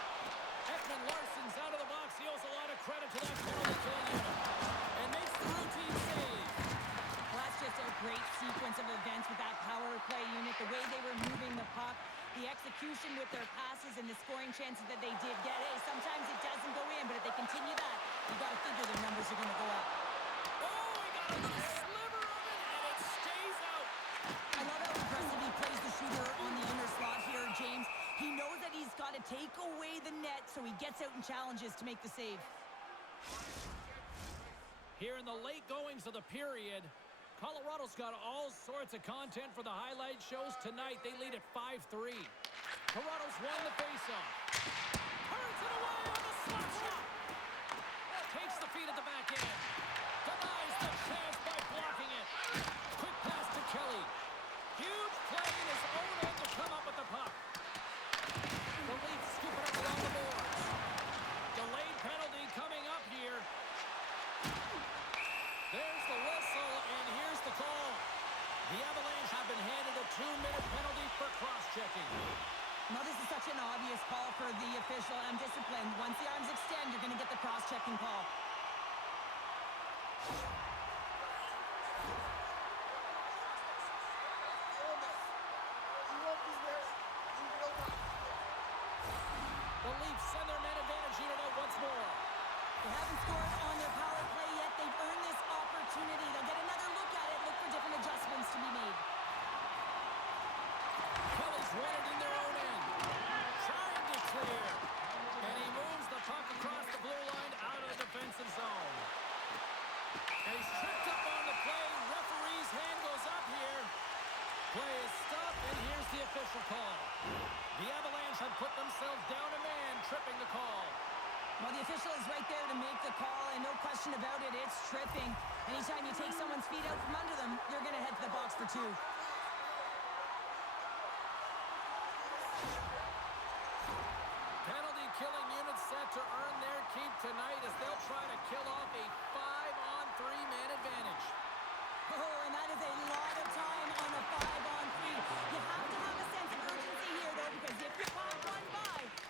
Ekman Larsson's out of the box. He owes a lot of credit to that penalty kill unit. And makes the routine save. Well, that's just a great sequence of events with that power play unit. The way they were moving the puck, the execution with their passes, and the scoring chances that they did get. Hey, sometimes it doesn't go in, but if they continue that, you got to figure their numbers are going to go up. Oh, he got a little sliver of it, and it stays out. I love how aggressive he plays the shooter on the inner slot here, James. He knows that he's got to take away the net, so he gets out and challenges to make the save. Here in the late goings of the period, Colorado's got all sorts of content for the highlight shows tonight. They lead at 5-3. Toronto's won the faceoff. Turns it away on the slot shot. Takes the feed at the back end. Denies the chance by blocking it. Quick pass to Kelly. Huge play in his own end to come up with the puck. The Leafs scoop it up along the boards. Delayed penalty coming up here. There's the whistle, and here's the call. The Avalanche have been handed a 2-minute penalty for cross-checking. Now, this is such an obvious call for the official. Undisciplined. Once the arms extend, you're going to get the cross-checking call. The Leafs send their man advantage unit out once more. They haven't scored on their power play yet. They've earned this opportunity. They'll get another look at it, look for different adjustments to be made. Kelly's won it in their own end. Trying to clear. And he moves the puck across the blue line out of the defensive zone. And he's tripped up on the play. Referee's hand goes up here. Play is stopped, and here's the official call. The Avalanche have put themselves down a man, tripping the call. Well, the official is right there to make the call, and no question about it, it's tripping. Anytime you take someone's feet out from under them, you're going to head to the box for 2. Penalty-killing unit set to earn their keep tonight as they'll try to kill off a 5-on-3 man advantage. Oh, and that is a lot of time on a 5-on-3. You have to have a sense of urgency here, though,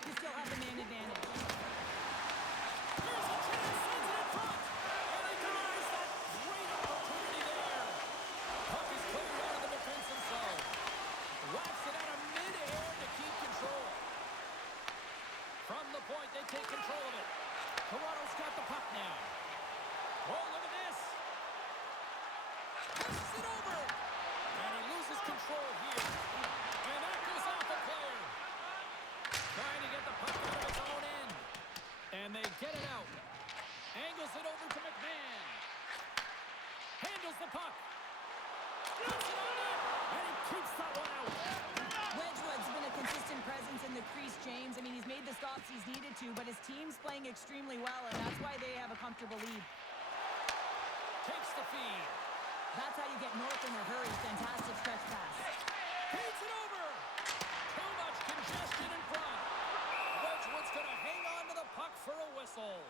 you still have the man advantage. Here's a chance, sends it in front, and he denies that great opportunity there. Puck is cleared out of the defensive zone. Whacks it out of midair to keep control. From the point, they take control of it. Toronto's got the puck now. Oh, look at this. Pushes it over. And he loses control here. And that goes off a player. Trying to get the puck out of his own end. And they get it out. Angles it over to McMahon. Handles the puck. Puts it on net. And he keeps that one out. Wedgwood's been a consistent presence in the crease, James. I mean, he's made the stops he's needed to, but his team's playing extremely well, and that's why they have a comfortable lead. Takes the feed. That's how you get north in a hurry. Fantastic stretch pass. Feeds it over. Too much congestion in front. Wedgwood's going to hang on to the puck for a whistle.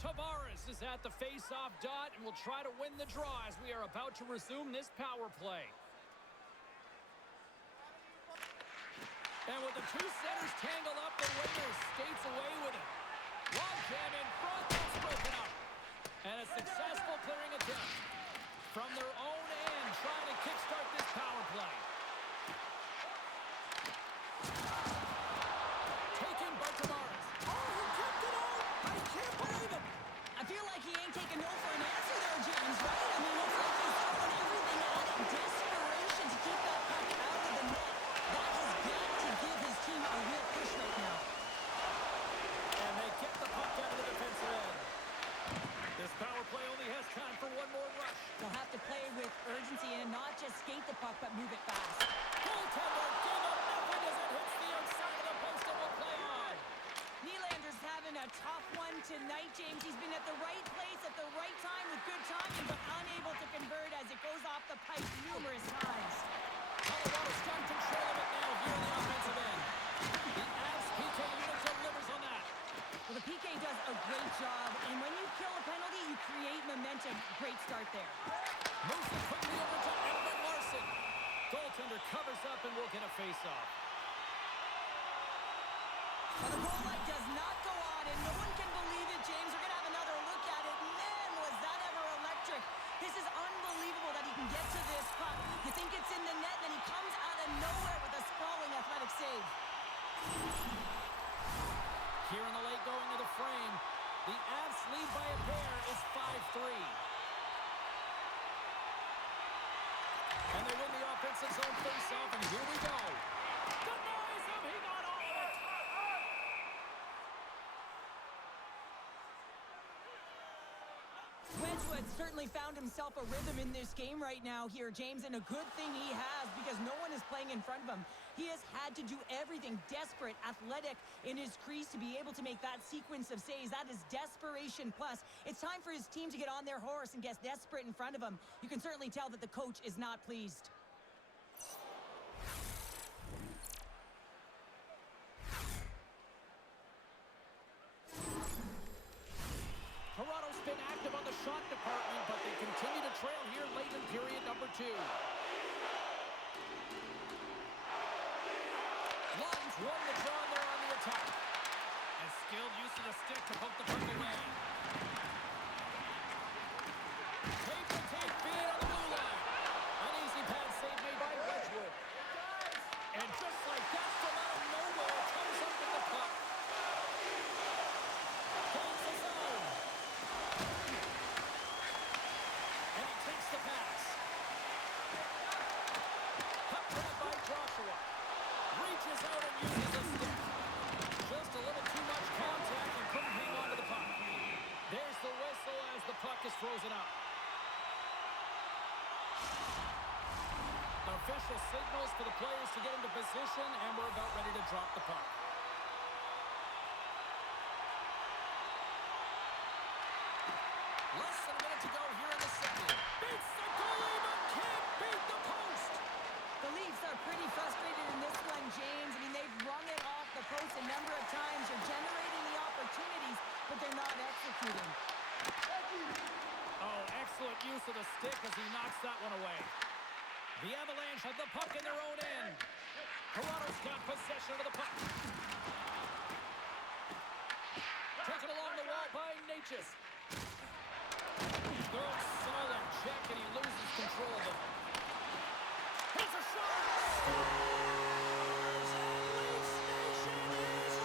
Tavares is at the face-off dot and will try to win the draw as we are about to resume this power play. And with the two centers tangled up, the winger skates away with it. Long jam in front, that's broken up. And a successful clearing attempt. From their own end, trying to kickstart this power play. Taken by Tavares. Oh, he kept it out! I can't believe it! I feel like he ain't taking no for an answer there, James, right? I mean, looks like he's throwing everything at it. Desperation to keep that puck out of the net. That has got to give his team a real push right now. And they get the puck out of the defensive end. This power play only has time for one more rush. They'll have to play with urgency and not just skate the puck, but move it fast. Goaltender gave up nothing as it hits the outside of the post and will play on. Nylander's having a tough one tonight, James. He's been at the right place at the right time with good timing, but unable to convert as it goes off the pipe numerous times. Colorado's got control of it now here on the offensive end. The Avs PK unit delivers on that. Well, the PK does a great job, and when you kill a penalty, you create momentum. Great start there. Moves it quickly over to Edmund Larson. Goaltender covers up and will get a face-off. Well, the goal light does not go on, and no one can believe it, James. We're going to have another look at it. Man, was that ever electric. This is unbelievable that he can get to this puck. You think it's in the net, and then he comes out of nowhere with a sprawling athletic save. Here in the late going of the frame, the Avs lead by a pair is 5-3. And they win the offensive zone face-off, and here we go. Denies him, he got all of it. Wedgwood certainly found himself a rhythm in this game right now here, James, and a good thing he has because no one is playing in front of him. He has had to do everything desperate, athletic in his crease to be able to make that sequence of saves. That is desperation plus. It's time for his team to get on their horse and get desperate in front of him. You can certainly tell that the coach is not pleased. Toronto's been active on the shot department, but they continue to trail here late in period number 2. Lions won the draw there on the attack. And skilled use of the stick to poke the puck away. Tape-to-tape feed on the blue line. An easy pad save made by Wedgwood. And just like that, from out of nowhere, comes up with the puck. Gains the zone. And he takes the pass. Puck grab by Joshua. Reaches out and uses a stick. Just a little too much contact and couldn't hang on to the puck. There's the whistle as the puck is frozen up. Official signals for the players to get into position, and we're about ready to drop the puck. Less than a minute to go here in the second. Beats the goalie, but can't beat the post. The Leafs are pretty frustrated in this one, James. I mean, they've rung it off the post a number of times. They're generating the opportunities, but they're not executing. Oh, excellent use of the stick as he knocks that one away. The Avalanche have the puck in their own end. Toronto's got possession of the puck. Taken along the wall by Natchez. Good, solid check, and he loses control of it. Here's a shot! Scores! And Leafs Nation is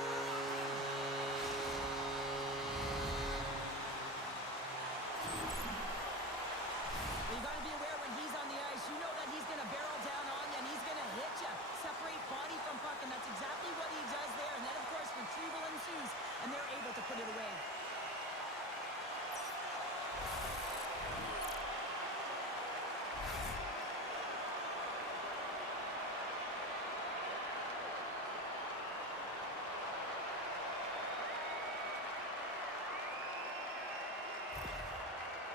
Well, you got to be aware when he's on the ice, you know that he's going to barrel down on you, and he's going to hit you. Separate body from puck, and that's exactly what he does there. And then, of course, retrieval ensues, and they're able to put it away.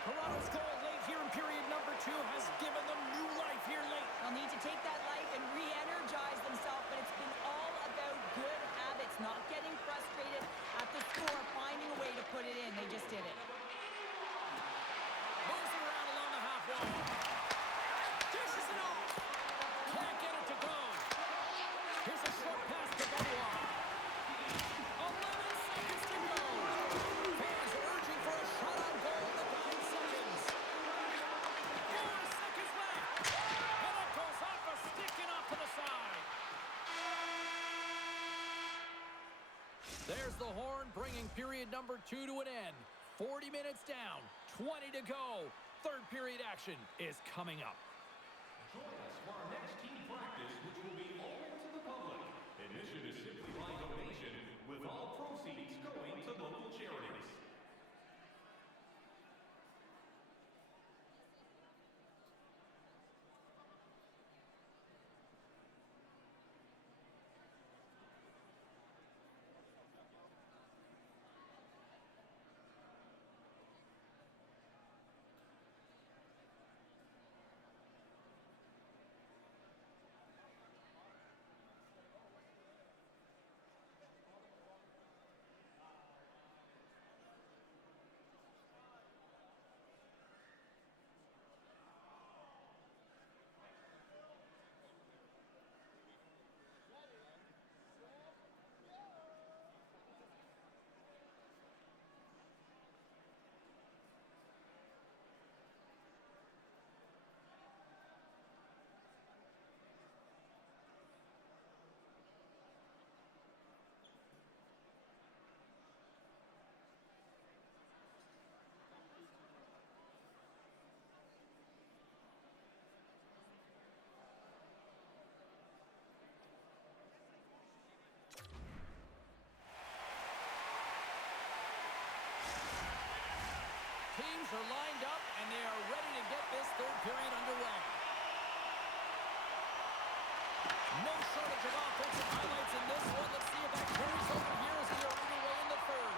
Toronto's goal late here in period number 2 has given them new life here late. They'll need to take that life and re-energize themselves, but it's been all about good habits, not getting frustrated at the score, finding a way to put it in. They just did it. Moves it around along the half wall. Dishes it off. Can't get it to go. Here's a short pass to Benoit. 11 seconds to go. Fans are urging for a shot on goal in the 9 seconds. 4 seconds left. And it goes off a stick and off to the side. There's the horn, bringing period number 2 to an end. 40 minutes down, 20 to go. Third period action is coming up. Join us for our next team practice, which will be open to the public. Admission is simply by donation, with all proceeds going to local charities. Teams are lined up, and they are ready to get this third period underway. No shortage of offensive highlights in this one. Let's see if that carries over here as we are underway in the third.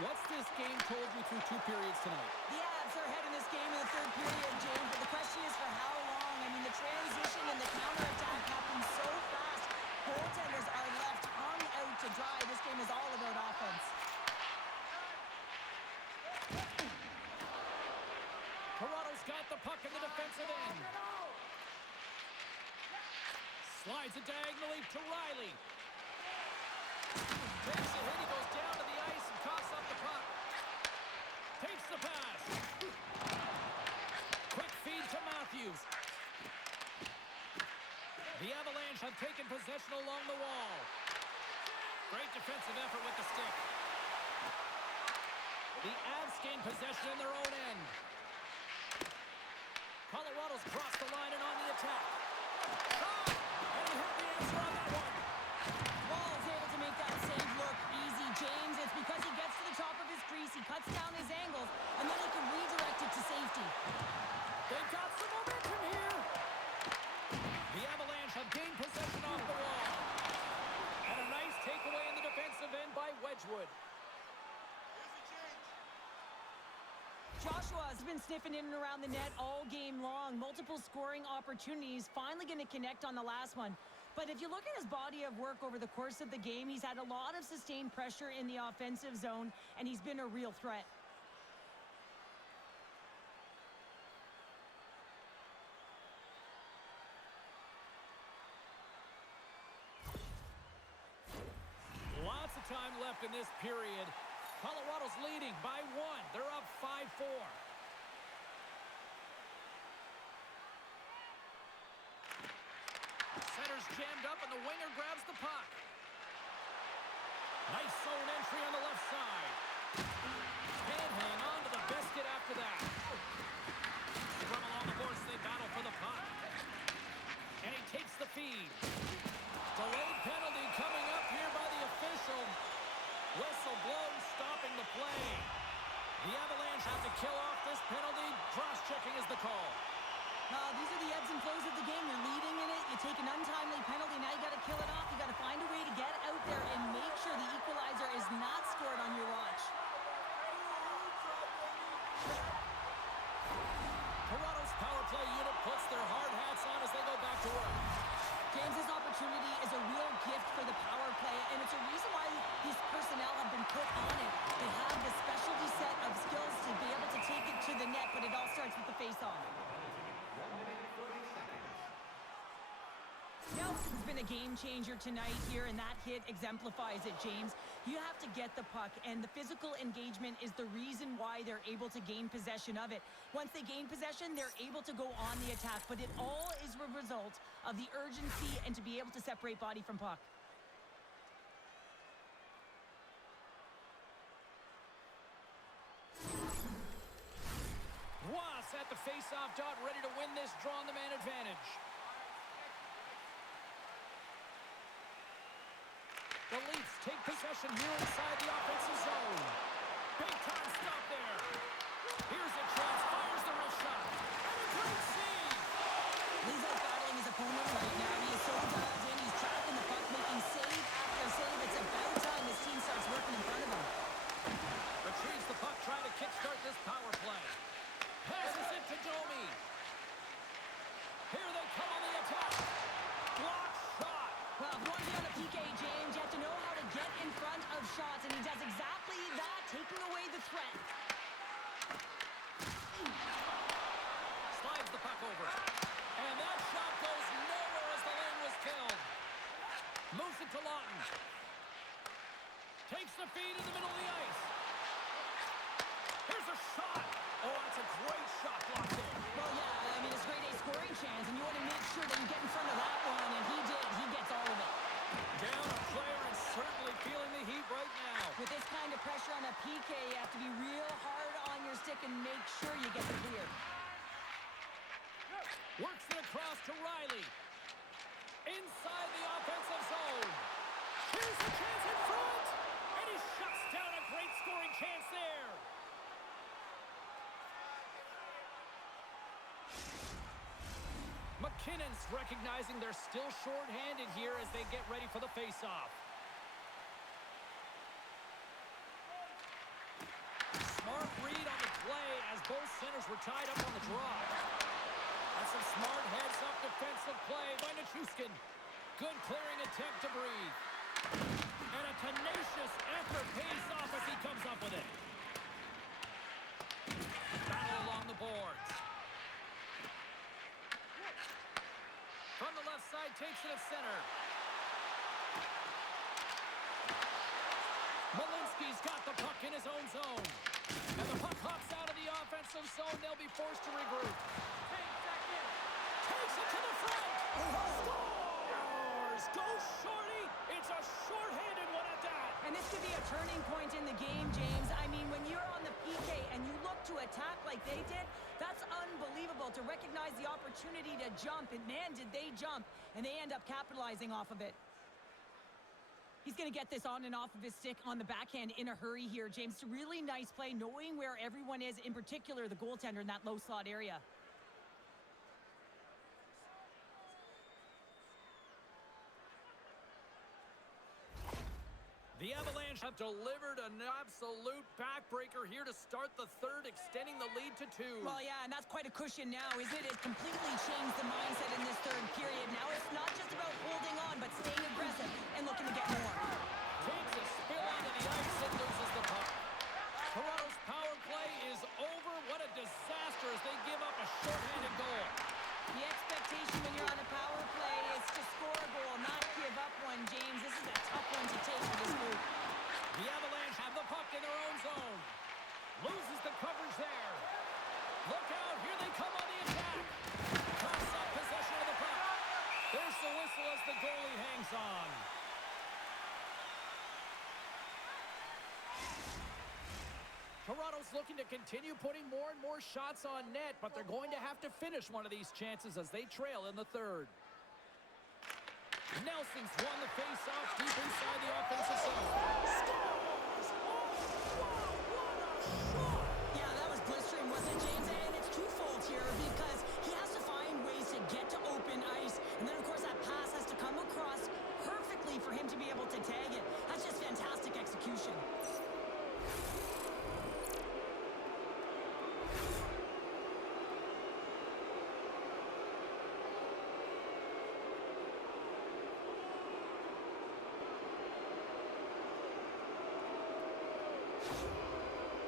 What's this game told you through 2 periods tonight? The Avs are ahead in this game in the third period, James, but the question is for how long? I mean, the transition and the counterattack happen so fast. Goaltenders are left hung out to dry. This game is all about offense. Toronto's got the puck in the defensive end. Slides it diagonally to Riley. Takes a hit, he goes down to the ice and coughs up the puck. Takes the pass. Quick feed to Matthews. The Avalanche have taken possession along the wall. Great defensive effort with the stick. The Avs gain possession in their own end. Colorado's crossed the line and on the attack. Shot! And he hit the answer on that one. Wall's able to make that save look easy, James. It's because he gets to the top of his crease, he cuts down his angles, and then he can redirect it to safety. They've got some momentum here. The Avalanche have gained possession off the wall. And a nice takeaway in the defensive end by Wedgwood. Joshua has been sniffing in and around the net all game long. Multiple scoring opportunities. Finally going to connect on the last one. But if you look at his body of work over the course of the game, he's had a lot of sustained pressure in the offensive zone, and he's been a real threat. time left in this period. Colorado's leading by 1. They're up 5-4. Center's jammed up, and the winger grabs the puck. Nice zone entry on the left side. Can't hang on to the biscuit after that. From along the boards, they battle for the puck. And he takes the feed. Delayed penalty coming up here by the official. Whistle blown, stopping the play. The Avalanche have to kill off this penalty. Cross-checking is the call. These are the ebbs and flows of the game. You're leading in it. You take an untimely penalty. Now you got to kill it off. You got to find a way to get out there and make sure the equalizer is not scored on your watch. Toronto's power play unit puts their hard hats on as they go back to work. James, this opportunity is a real gift for the power play, and it's a reason why these personnel have been put on it. They have the specialty set of skills to be able to take it to the net, but it all starts with the face-off. Nelson's been a game changer tonight here, and that hit exemplifies it, James. You have to get the puck, and the physical engagement is the reason why they're able to gain possession of it. Once they gain possession, they're able to go on the attack, but it all is a result of the urgency and to be able to separate body from puck. Was at the face-off dot, ready to win this draw on the man advantage. The Leafs take possession here inside the offensive zone. Big time stop there. Here's a chance, fires the wrist shot. And a great save. He's out battling his opponent right now. He is so dialed in. He's tracking the puck, making save after save. It's about time his team starts working in front of him. Retrieves the puck, trying to kickstart this power play. Passes it to Domi. Here they come on the attack. Block shot. Well, if you want to be on a PK, James, you have to know how to get in front of shots, and he does exactly that, taking away the threat. Slides the puck over. And that shot goes nowhere as the lane was filled. Moves it to Lawton. Takes the feed in the middle of the ice. Here's a shot. Oh, that's a great shot block there. Well, yeah, I mean, it's a grade A scoring chance, and you want to make sure that you get in front of that one, and he did. He gets all of it. Down a player and certainly feeling the heat right now. With this kind of pressure on a PK, you have to be real hard on your stick and make sure you get the clear. Works it across to Riley. Inside the offensive zone. Here's the chance in front. And he shuts down a great scoring chance there. McKinnon's recognizing they're still short-handed here as they get ready for the face-off. Smart read on the play as both centers were tied up on the draw. That's some smart heads-up defensive play by Nichushkin. Good clearing attempt to breathe. And a tenacious effort pays off as he comes up with it. Battle along the boards. From the left side, takes it at center. Malinsky's got the puck in his own zone. And the puck hops out of the offensive zone. They'll be forced to regroup. Takes it to the front. Scores! Go Shorty! It's a short-handed one at that. And this could be a turning point in the game, James. I mean, when you're on the PK and you look to attack like they did, that's unbelievable to recognize the opportunity to jump. And man, did they jump. And they end up capitalizing off of it. He's going to get this on and off of his stick on the backhand in a hurry here, James. It's a really nice play, knowing where everyone is, in particular the goaltender in that low slot area. The Avalanche have delivered an absolute backbreaker here to start the third, extending the lead to 2. Well, yeah, and that's quite a cushion now, isn't it? It completely changed the mindset in this third period. Now it's not just about holding on, but staying aggressive and looking to get more. Takes a spill onto the ice and loses the puck. Toronto's power play is over. What a disaster as they give up a shorthanded goal. The expectation when you're on a power play is to score a goal, not give up one, James. This is a tough one to take for this group. the whistle as the goalie hangs on. Toronto's looking to continue putting more and more shots on net, but they're going to have to finish one of these chances as they trail in the third. Nelson's won the face-off deep inside the offensive zone. Scores! Oh, what a shot! Yeah, that was blistering, wasn't it, James? And it's twofold here because he has to find ways to get to open ice. And then, of course, that pass has to come across perfectly for him to be able to tag it. That's just fantastic execution.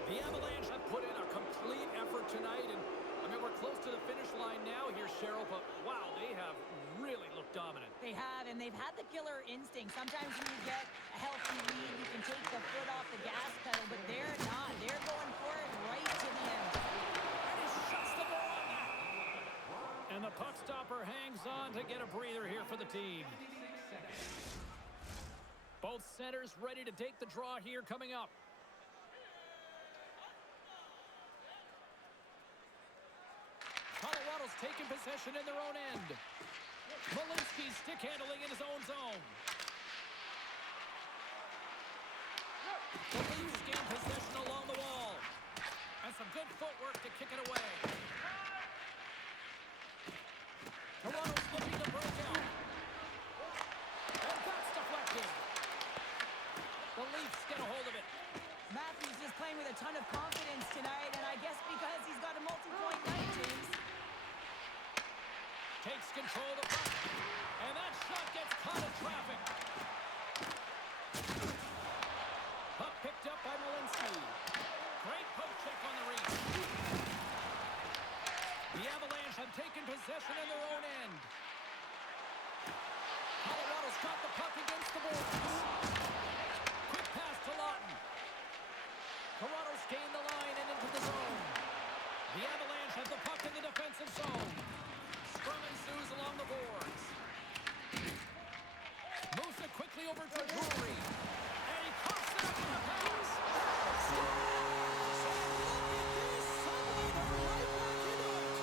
The Avalanche have put in a complete effort tonight, and I mean, we're close to the finish line now here, Cheryl, but wow, they have really looked dominant. They have, and they've had the killer instinct. Sometimes when you get a healthy lead, you can take the foot off the gas pedal, but they're not. They're going for it right to the end. And he shuts the ball. And the puck stopper hangs on to get a breather here for the team. Both centers ready to take the draw here coming up. Colorado's taking possession in their own end. Malinsky's stick handling in his own zone. The Leafs gain possession along the wall. And some good footwork to kick it away. Toronto's looking to break out. And that's deflected. The Leafs get a hold of it. Matthews is playing with a ton of confidence tonight, and I guess because he's got a multi-point night, James. Takes control of the puck. And that shot gets caught in traffic. Puck picked up by Malinsky. Great poke check on the reach. The Avalanche have taken possession in their own end. Colorado's got the puck against the boards. Quick pass to Lawton. Toronto's gained the line and into the zone. The Avalanche have the puck in the defensive zone. Scrum ensues along the boards. Moves it quickly over to Drury. And he coughs it up in the pass.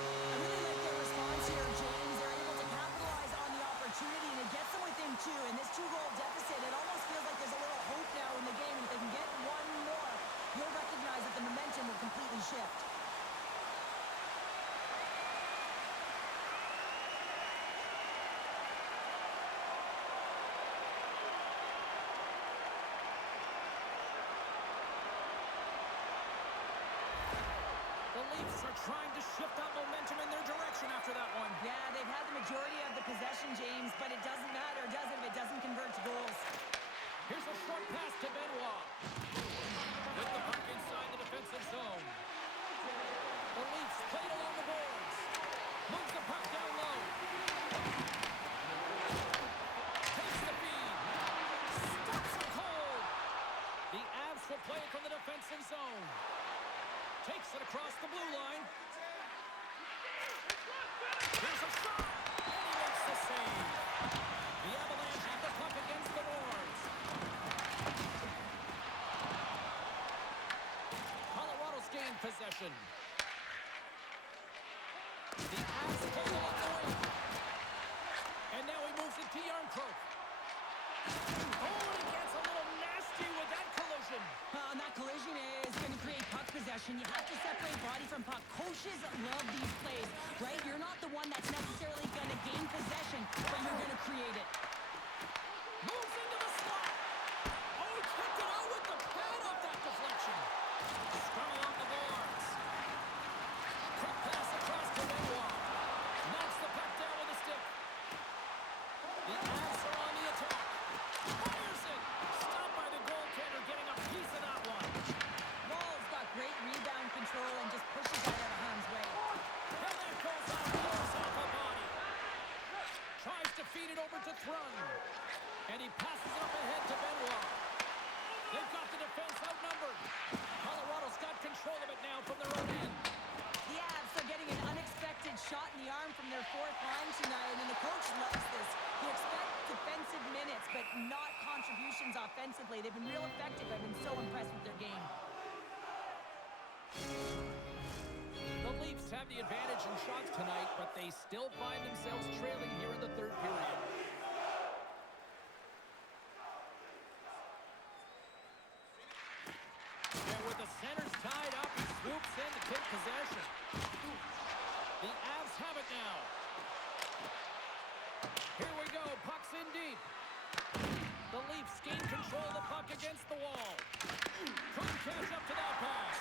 I really like their response here, James. They're able to capitalize on the opportunity, and it gets them within two. In this two-goal deficit, it almost feels like there's a little hope now in the game. And if they can get one more, you'll recognize that the momentum will completely shift. The Leafs are trying to shift that momentum in their direction after that one. Yeah, they've had the majority of the possession, James, but it doesn't matter, does it, if it doesn't convert to goals. Here's a short pass to Benoit. With the puck inside the defensive zone. The Leafs played along the boards. Moves the puck down low. Takes the feed. Stops it cold. The Avs will play it from the defensive zone. Takes it across the blue line. Here's a shot. And he makes the save. The Avalanche have the puck against the boards. Colorado's gained possession. The Avs pull along the wing. And now he moves it to Yarncroke. Oh, and he gets a little nasty with that collision. And that collision is going to create puck possession. You have to separate body from puck. Coaches love these plays, right? You're not the one that's necessarily going to gain possession, but you're going to create it. Moves into the slot. Oh, he kicked it out with the pad off that deflection. Scrum along the boards. Quick pass across to Benoit. Knocks the puck down with a stick. The Avs are on the attack. Fires it. Stopped by the goaltender, getting a piece of that one. Wall's got great rebound control and just pushes it out of harm's way. And that goes off, blows off a body. Tries to feed it over to Thrun. And he passes it up ahead to Benoit. They've got the defense outnumbered. Colorado's got control of it now from their own end. The Avs are getting an unexpected unassisted shot in the arm from their fourth line tonight, and the coach loves this. He expects defensive minutes, but not contributions offensively. They've been real effective. I've been so impressed with their game. The Leafs have the advantage in shots tonight, but they still find themselves trailing here in the third period. And with the centers tied up, he swoops in to take possession. The Avs have it now. Here we go, puck's in deep. The Leafs gain control of the puck against the wall. Couldn't catch up to that pass.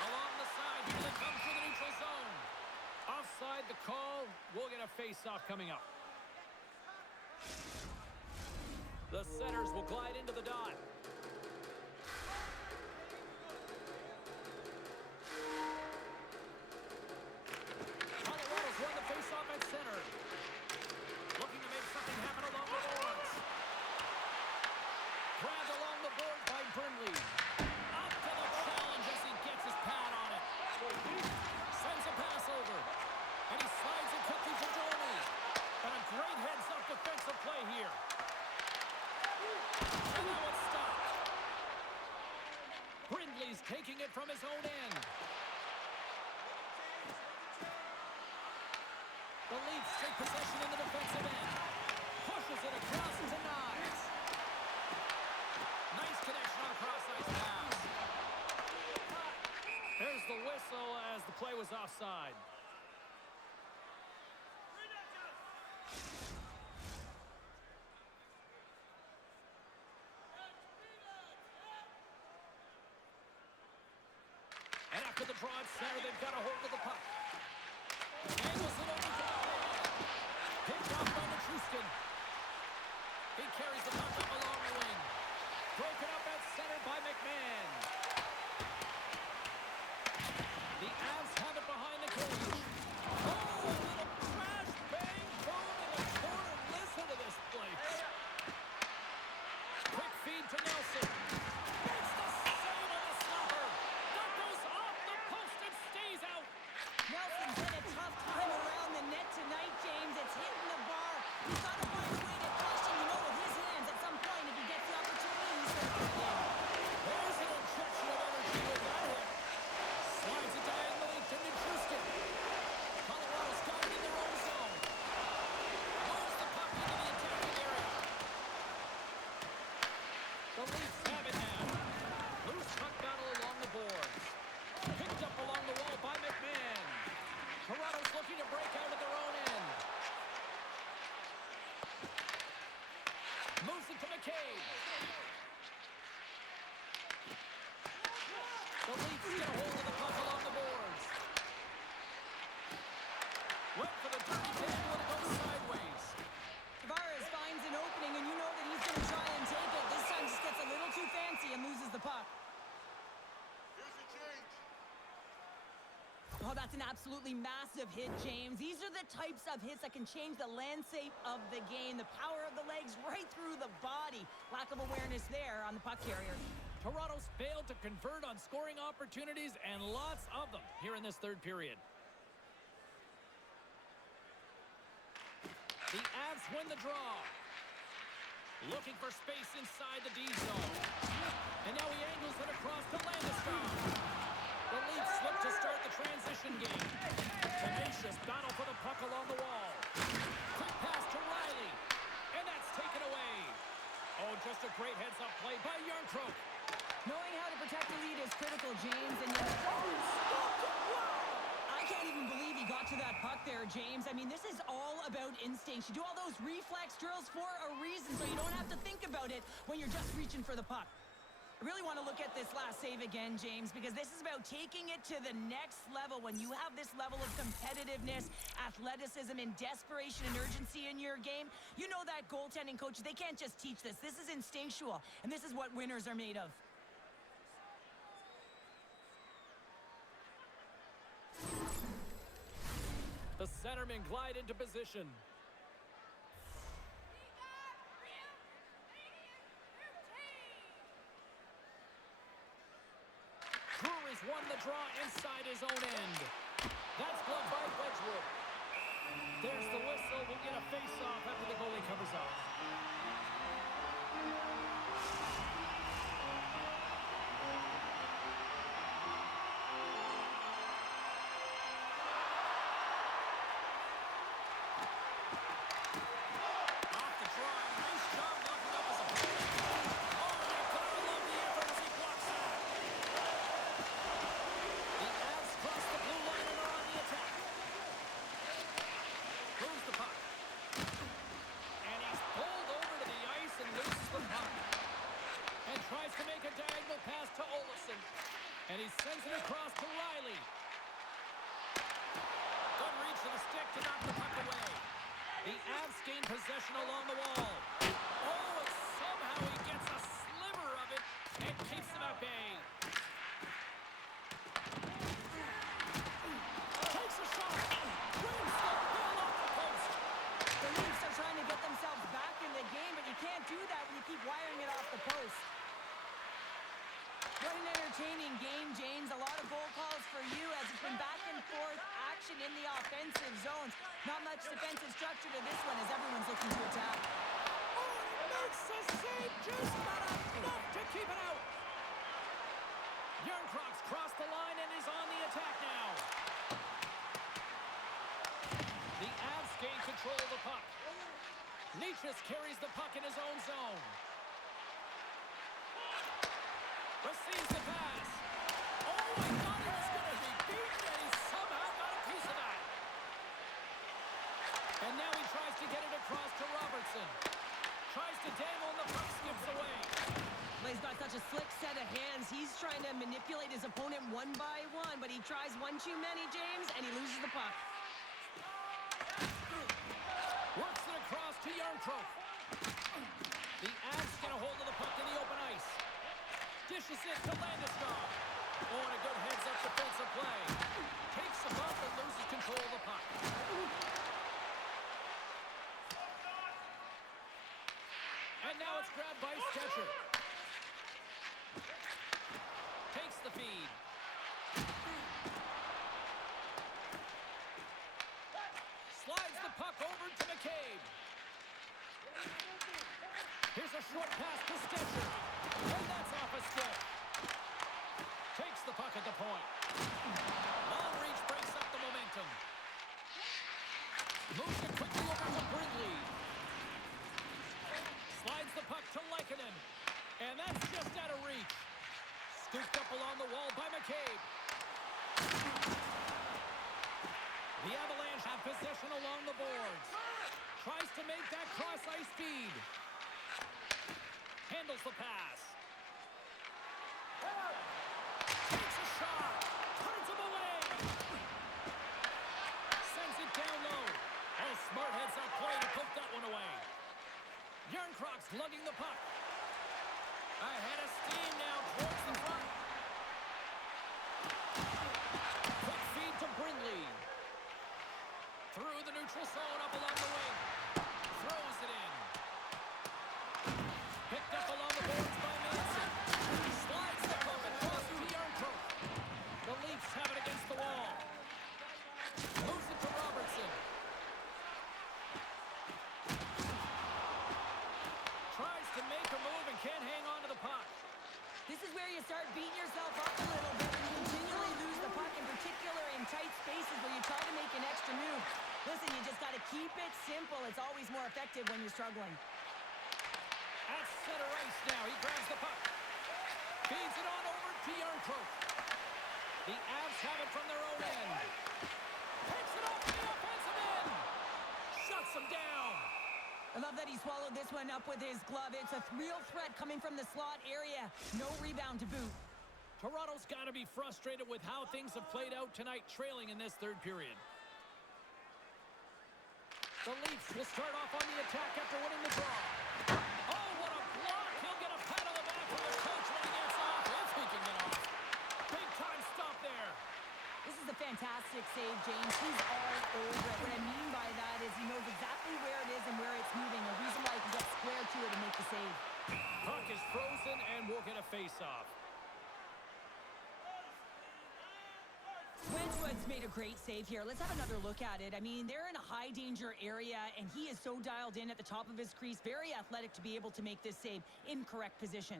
Along the side, here they come through the neutral zone. Offside the call. We'll get a face-off coming up. The centers will glide into the dot. Colorado's won the face-off at center. Looking to make something happen along the boards. Grabbed along the board by Brindley. Up to the challenge as he gets his pad on it. Sends a pass over. And he slides it quickly to Domi. And a great heads-up defensive play here. And now it's stopped. Brindley's taking it from his own end. The Leafs take possession in the defensive end. Pushes it across and denies. Nice connection on a cross-ice pass. There's the whistle as the play was offside. And after the draw at center, they've got a hold of the puck. Angles it over to the wall. Picked off by Nichushkin. He carries the puck up along the wing. Broken up at center by McMahon. The Avs have it behind the cage. Oh, a little crash, bang, boom in the corner. Listen to this place. Quick feed to Nelson. Makes the save on the slapper. That goes off the post and stays out. Nelson's had a tough time around the net tonight, James. It's hitting the bar. He's got to find a way to crush him, with his hands. At some point, if he gets the opportunity, he's going to get it. There's an injection of energy with that hit. Slides it diagonally to Nichushkin. Colorado's got it in their own zone. Moves the puck into the attacking area. The Leafs have it now. Loose puck battle along the boards. Picked up along the wall by McMahon. Toronto's looking to break out of their own end. Moves it to McCabe. The Leafs get a hold of the puck along the boards. Went for the dirty tackle and it goes sideways. Tavares finds an opening, and you know that he's going to try and take it. This time just gets a little too fancy and loses the puck. Oh, that's an absolutely massive hit, James. These are the types of hits that can change the landscape of the game. The power of the legs right through the body. Lack of awareness there on the puck carrier. Toronto's failed to convert on scoring opportunities, and lots of them here in this third period. The Avs win the draw. Looking for space inside the D zone. And now he angles it across to Landeskog. The Leafs look to start the transition game. Tenacious battle for the puck along the wall. Quick pass to Riley. And that's taken away. Oh, just a great heads-up play by Yarncroke. Knowing how to protect the lead is critical, James. And I can't even believe he got to that puck there, James. I mean, this is all about instinct. You do all those reflex drills for a reason, so you don't have to think about it when you're just reaching for the puck. I really want to look at this last save again, James, because this is about taking it to the next level. When you have this level of competitiveness, athleticism, and desperation and urgency in your game, you know that goaltending coaches, they can't just teach this. This is instinctual, and this is what winners are made of. The centermen glide into position. won the draw inside his own end. That's gloved by Wedgwood. There's the whistle. We'll get a face-off after the goalie covers up. Off the draw. Nice job knocking up his opponent. Oh, you gotta love the effort as he blocks that. The Avs cross the blue line and are on the attack. Moves the puck. And he's pulled over to the ice and loses the puck. And tries to make a diagonal pass to Olofsson. And he sends it across to Riley. Good reach to the stick to knock the puck away. The Avs gain possession along the wall. Oh, and somehow he gets a sliver of it and keeps them at bay. Takes a shot. Brings the ball off the post. The Leafs are trying to get themselves back in the game, but you can't do that when you keep wiring it off the post. What an entertaining game, James. A lot of goal calls for you as it's been back and forth action in the offensive zones. Not much defensive structure to this one as everyone's looking to attack. Oh, he makes a save, just not enough to keep it out. Yarncrocs crossed the line and is on the attack now. The Avs gain control of the puck. Leachus carries the puck in his own zone. Receives the pass. Oh, I thought he was going to be beaten, and he somehow got a piece of that. And now he tries to get it across to Robertson. Tries to dangle, and the puck skips away. He's got such a slick set of hands. He's trying to manipulate his opponent one by one, but he tries one too many, James, and he loses the puck. Works it across to Yarncroc. The Avs get a hold of the puck in the open ice. Dishes it to Landeskog. Oh, and a good heads-up defensive play. Takes the puck and loses control of the puck. And now it's grabbed by Stetcher. Takes the feed. Slides the puck over to McCabe. Here's a short pass to Stetcher. And that's off a stick. Takes the puck at the point. Long reach breaks up the momentum. Moves it quickly over to Brindley. Slides the puck to Lehkonen. And that's just out of reach. Scooped up along the wall by McCabe. The Avalanche have possession along the boards. Tries to make that cross-ice feed. Handles the pass. Takes a shot. Turns him away. Sends it down low. Oh, smart heads-up play to poke that one away. Yarncroc's lugging the puck. Ahead of steam now towards the front. Quick feed to Brindley. Through the neutral zone up along the wing. Throws it in. Picked up along the boards by Manson. Slides the puck across to Yarncroc. The Leafs have it against the wall. Moves it to Robertson. Tries to make a move and can't hang on to the puck. This is where you start beating yourself up a little bit when you continually lose the puck, in particular in tight spaces where you try to make an extra move. Listen, you just got to keep it simple. It's always more effective when you're struggling. At center ice now, he grabs the puck. Feeds it on over to Yarncroc. The Avs have it from their own end. Picks it up to the offensive end. Shuts him down. I love that he swallowed this one up with his glove. It's a real threat coming from the slot area. No rebound to boot. Toronto's got to be frustrated with how things have played out tonight, trailing in this third period. The Leafs will start off on the attack after winning the draw. Oh, what a block! He'll get a pat on the back from his coach when he gets off, if he can get off. Big time stop there. This is a fantastic save, James. He's all over it. What I mean by that is he knows exactly where it is and where it's moving. A reason why he can get square to it and make the save. Puck is frozen and we'll get a face-off. Wedgwood's made a great save here. Let's have another look at it. I mean, they're in a high danger area, and he is so dialed in at the top of his crease. Very athletic to be able to make this save in correct position.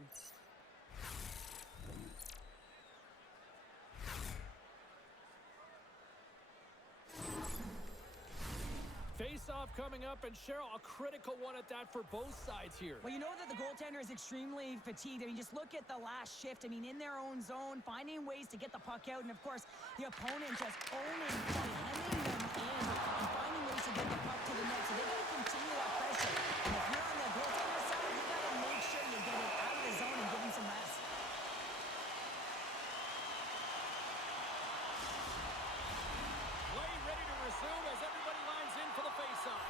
Face-off coming up, and Cheryl, a critical one at that for both sides here. Well, you know that the goaltender is extremely fatigued. I mean, just look at the last shift. I mean, in their own zone, finding ways to get the puck out, and of course, the opponent just owning, hemming them in, and finding ways to get the puck to the net. So they got to continue that pressure. And if you're on the goaltender side, you got to make sure you get it out of the zone and give him some rest. Play ready to resume as everybody lines in for the face-off.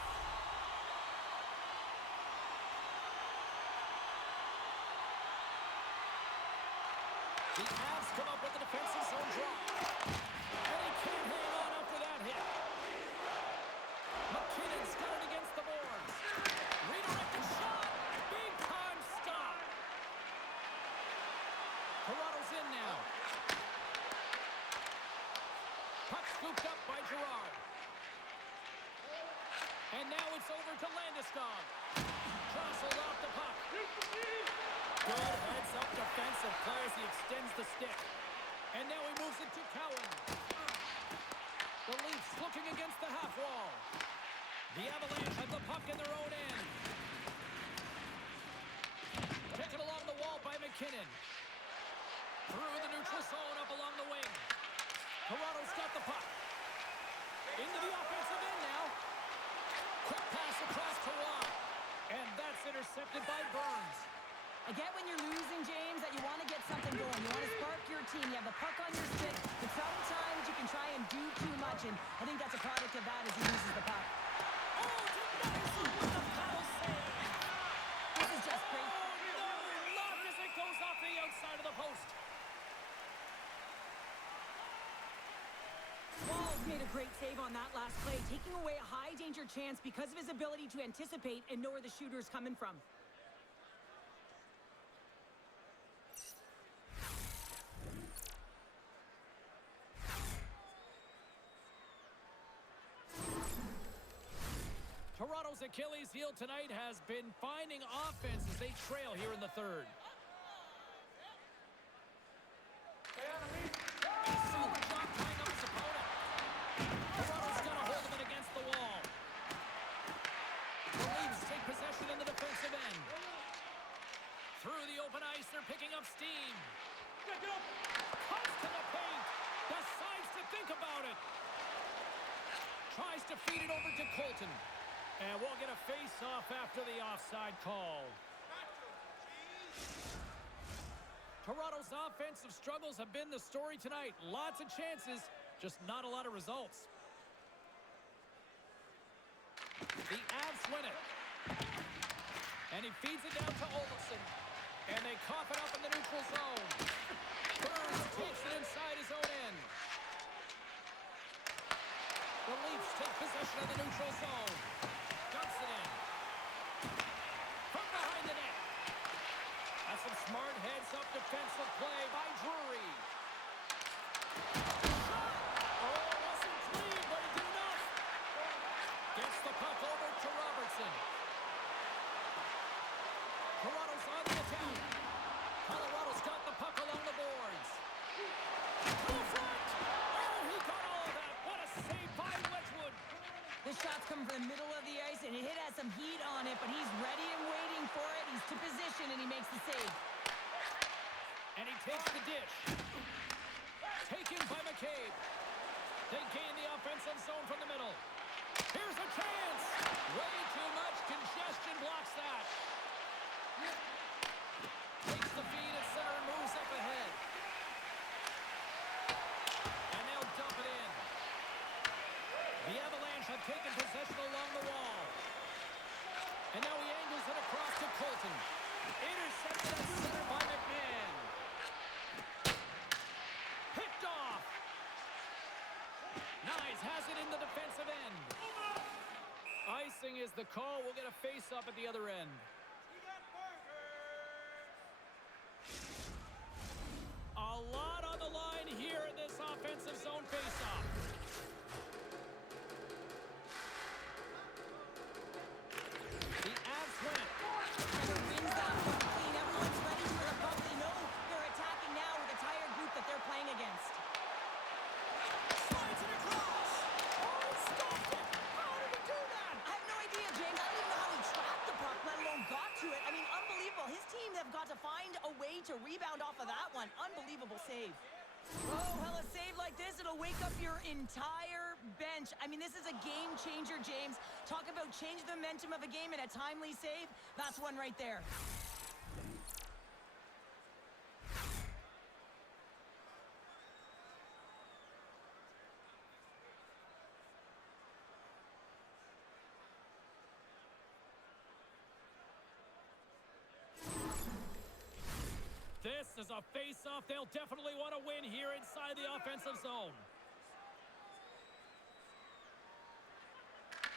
The Avs come up with the defensive zone draw. And he can't hang on after that hit. McKinnon's got it against the boards. Redirected shot. Big time stop. Toronto's in now. Puck scooped up by Gerard. And now it's over to Landeskog. Jostled off the puck. Good heads-up defensive play as he extends the stick. And now he moves it to Cowan. The Leafs looking against the half wall. The Avalanche have the puck in their own end. Taken along the wall by McKinnon. Through the neutral zone up along the wing. Toronto's got the puck. Into the offensive end now. Quick pass across to Roy. And that's intercepted by Burns. I get when you're losing, James, that you want to get something going. You want to spark your team. You have the puck on your stick, but sometimes you can try and do too much, and I think that's a product of that as he loses the puck. Oh, denies him with a foul save. This is just great. Oh, no, locked as it goes off the outside of the post. Wall's made a great save on that last play, taking away a high-danger chance because of his ability to anticipate and know where the shooter is coming from. Toronto's Achilles heel tonight has been finding offense as they trail here in the third. A solid job tying up his opponent. Toronto's got a hold of it against the wall. The Leafs take possession in the defensive end. Through the open ice, they're picking up steam. Comes to the paint. Decides to think about it. Tries to feed it over to Colton. And we'll get a face-off after the offside call. Toronto's offensive struggles have been the story tonight. Lots of chances, just not a lot of results. The Avs win it. And he feeds it down to Olofsson. And they cough it up in the neutral zone. Burns takes it inside his own end. The Leafs take possession of the neutral zone. Dumps it in. From behind the net. That's some smart heads-up defensive play by Drury. Shot! Oh, wasn't clean, but he did enough. Gets the puck over to Robertson. Toronto's on the attack. Colorado's got the puck along the boards. To the front! Oh, he got all of that. What a save by Wedgwood. This shot's coming from the middle of the ice, and it has some heat on it, but he's ready and waiting for it. He's to position, and he makes the save. And he takes the dish. Taken by McCabe. They gain the offensive zone from the middle. Here's a chance. Way too much congestion blocks that. Takes the feed at center and moves up ahead. And they'll dump it in. The Avalanche have taken possession along the wall. And now he angles it across to Colton. Intercepted at center by McMahon. Picked off. Nyes has it in the defensive end. Icing is the call. We'll get a face-up at the other end. A lot on the line here in this offensive zone faceoff. The Avs win it. Wins that one clean. Everyone's ready for the puck. They know they're attacking now with a tired group that they're playing against. Slides it across. Oh, he stopped it. How did he do that? I have no idea, James. I don't even know how he tracked the puck, let alone got to it. I mean, unbelievable. His team have got to find a way to rebound off of that one. Unbelievable save. Oh, well, a save like this, it'll wake up your entire bench. I mean, this is a game changer, James. Talk about change the momentum of a game in a timely save. That's one right there. This is a face-off they'll definitely want to win here inside the offensive zone.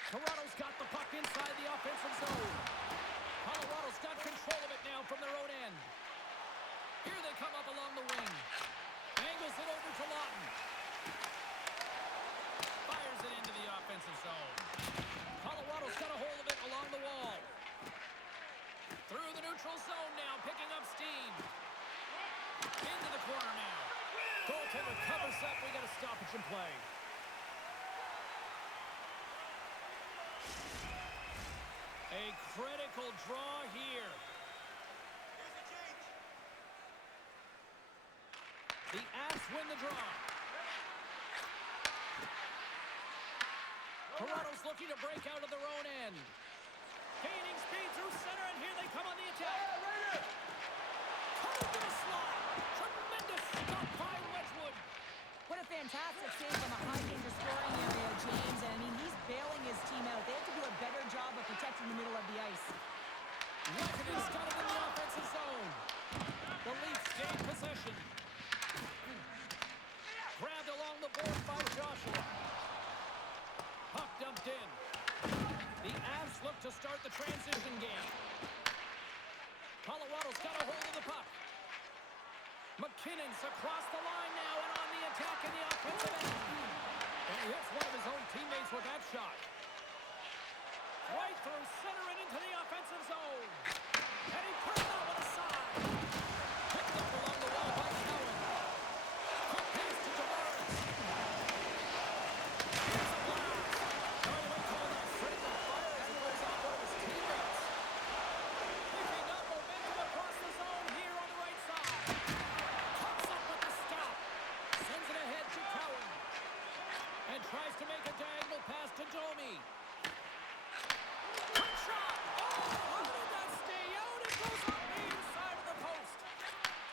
Toronto's got the puck inside the offensive zone. Colorado's got control of it now from their own end. Here they come up along the wing. Angles it over to Lawton. Fires it into the offensive zone. Colorado's got a hold of it along the wall. Through the neutral zone now, picking up steam. Into the corner now. Goaltender covers up. We got a stoppage in play. A critical draw here. The Avs win the draw. Toronto's looking to break out of their own end. Gaining speed through center, and here they come on the attack. Coming to the slot. Tremendous stop by Wedgwood. What a fantastic save from a high-danger scoring area, James. And, I mean, he's bailing his team out. They have to do a better job of protecting the middle of the ice. Reckoning's got it in the offensive zone. The Leafs gain possession. Grabbed along the board by Joshua. Puck dumped in. The Avs look to start the transition game. Colorado's got a hold of the puck. McKinnon's across the line now and on the attack in the offensive end. And he hits one of his own teammates with that shot. Right through center and into the offensive zone. And he puts that one aside. Picked up along the wall by Cowan. Quick pass to Tavares. Here's a blast. Oh, you might call that friendly fire as it goes off one of his teammates. Picking up momentum across the zone here on the right side. Comes up with the stop. Sends it ahead to Cowan. And tries to make a diagonal pass to Domi. Quick shot! Oh, how did that stay out? It goes up the inside of the post.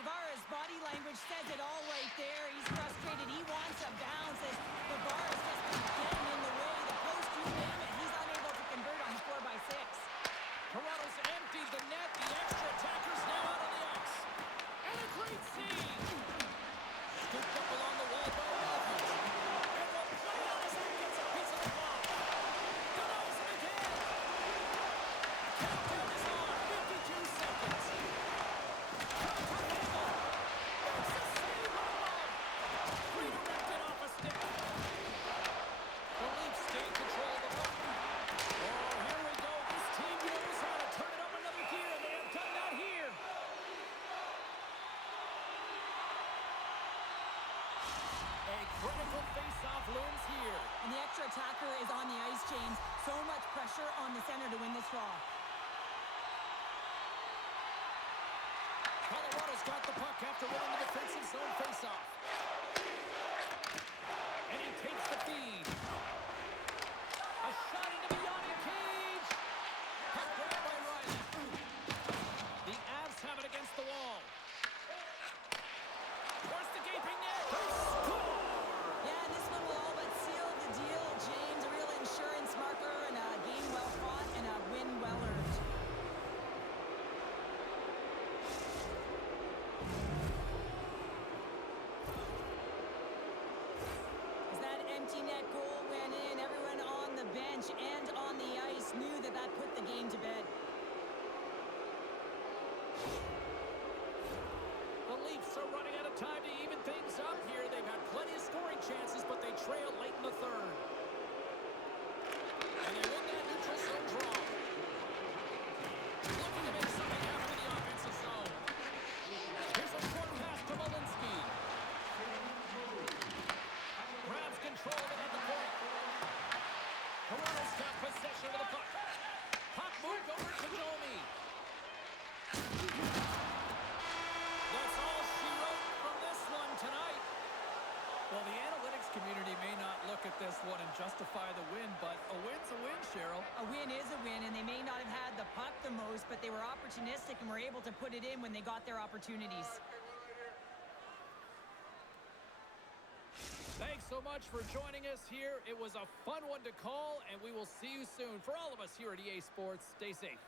Tavares' body language says it all right there. He's frustrated. He wants a bounce as the bar has just been getting in the way. The post, you name it. He's unable to convert on the 4x6. Toronto's emptied the net. The extra attackers now out on the ice. And a great save. Scooped up along the wall by Matthews. And the Giants gets a piece of the ball. Denies it again. Countdown is on. 52 seconds. Contact angle. Makes the save on the wall. Redirected off a stick. The Leafs gain control of the puck. Oh, here we go. This team knows how to turn it up another gear, and they have done that here. A critical face-off looms here. And the extra attacker is on the ice, James. So much pressure on the center to win this draw. Colorado's got the puck after winning the defensive zone face-off. And he takes the feed. A shot into the yawning cage. Puck grabbed by Riley. The Avs have it against the wall. Towards the gaping net. They score! Yeah, and this one will all but seal the deal, James. A real insurance marker and a game well fought and a win well earned. As that empty net goal went in, everyone on the bench and on the ice knew that that put the game to bed. The Leafs are running out of time to this one and justify the win, but a win's a win, Cheryl. A win is a win, and they may not have had the puck the most, but they were opportunistic and were able to put it in when they got their opportunities. Thanks so much for joining us here. It was a fun one to call, and we will see you soon. For all of us here at EA Sports, stay safe.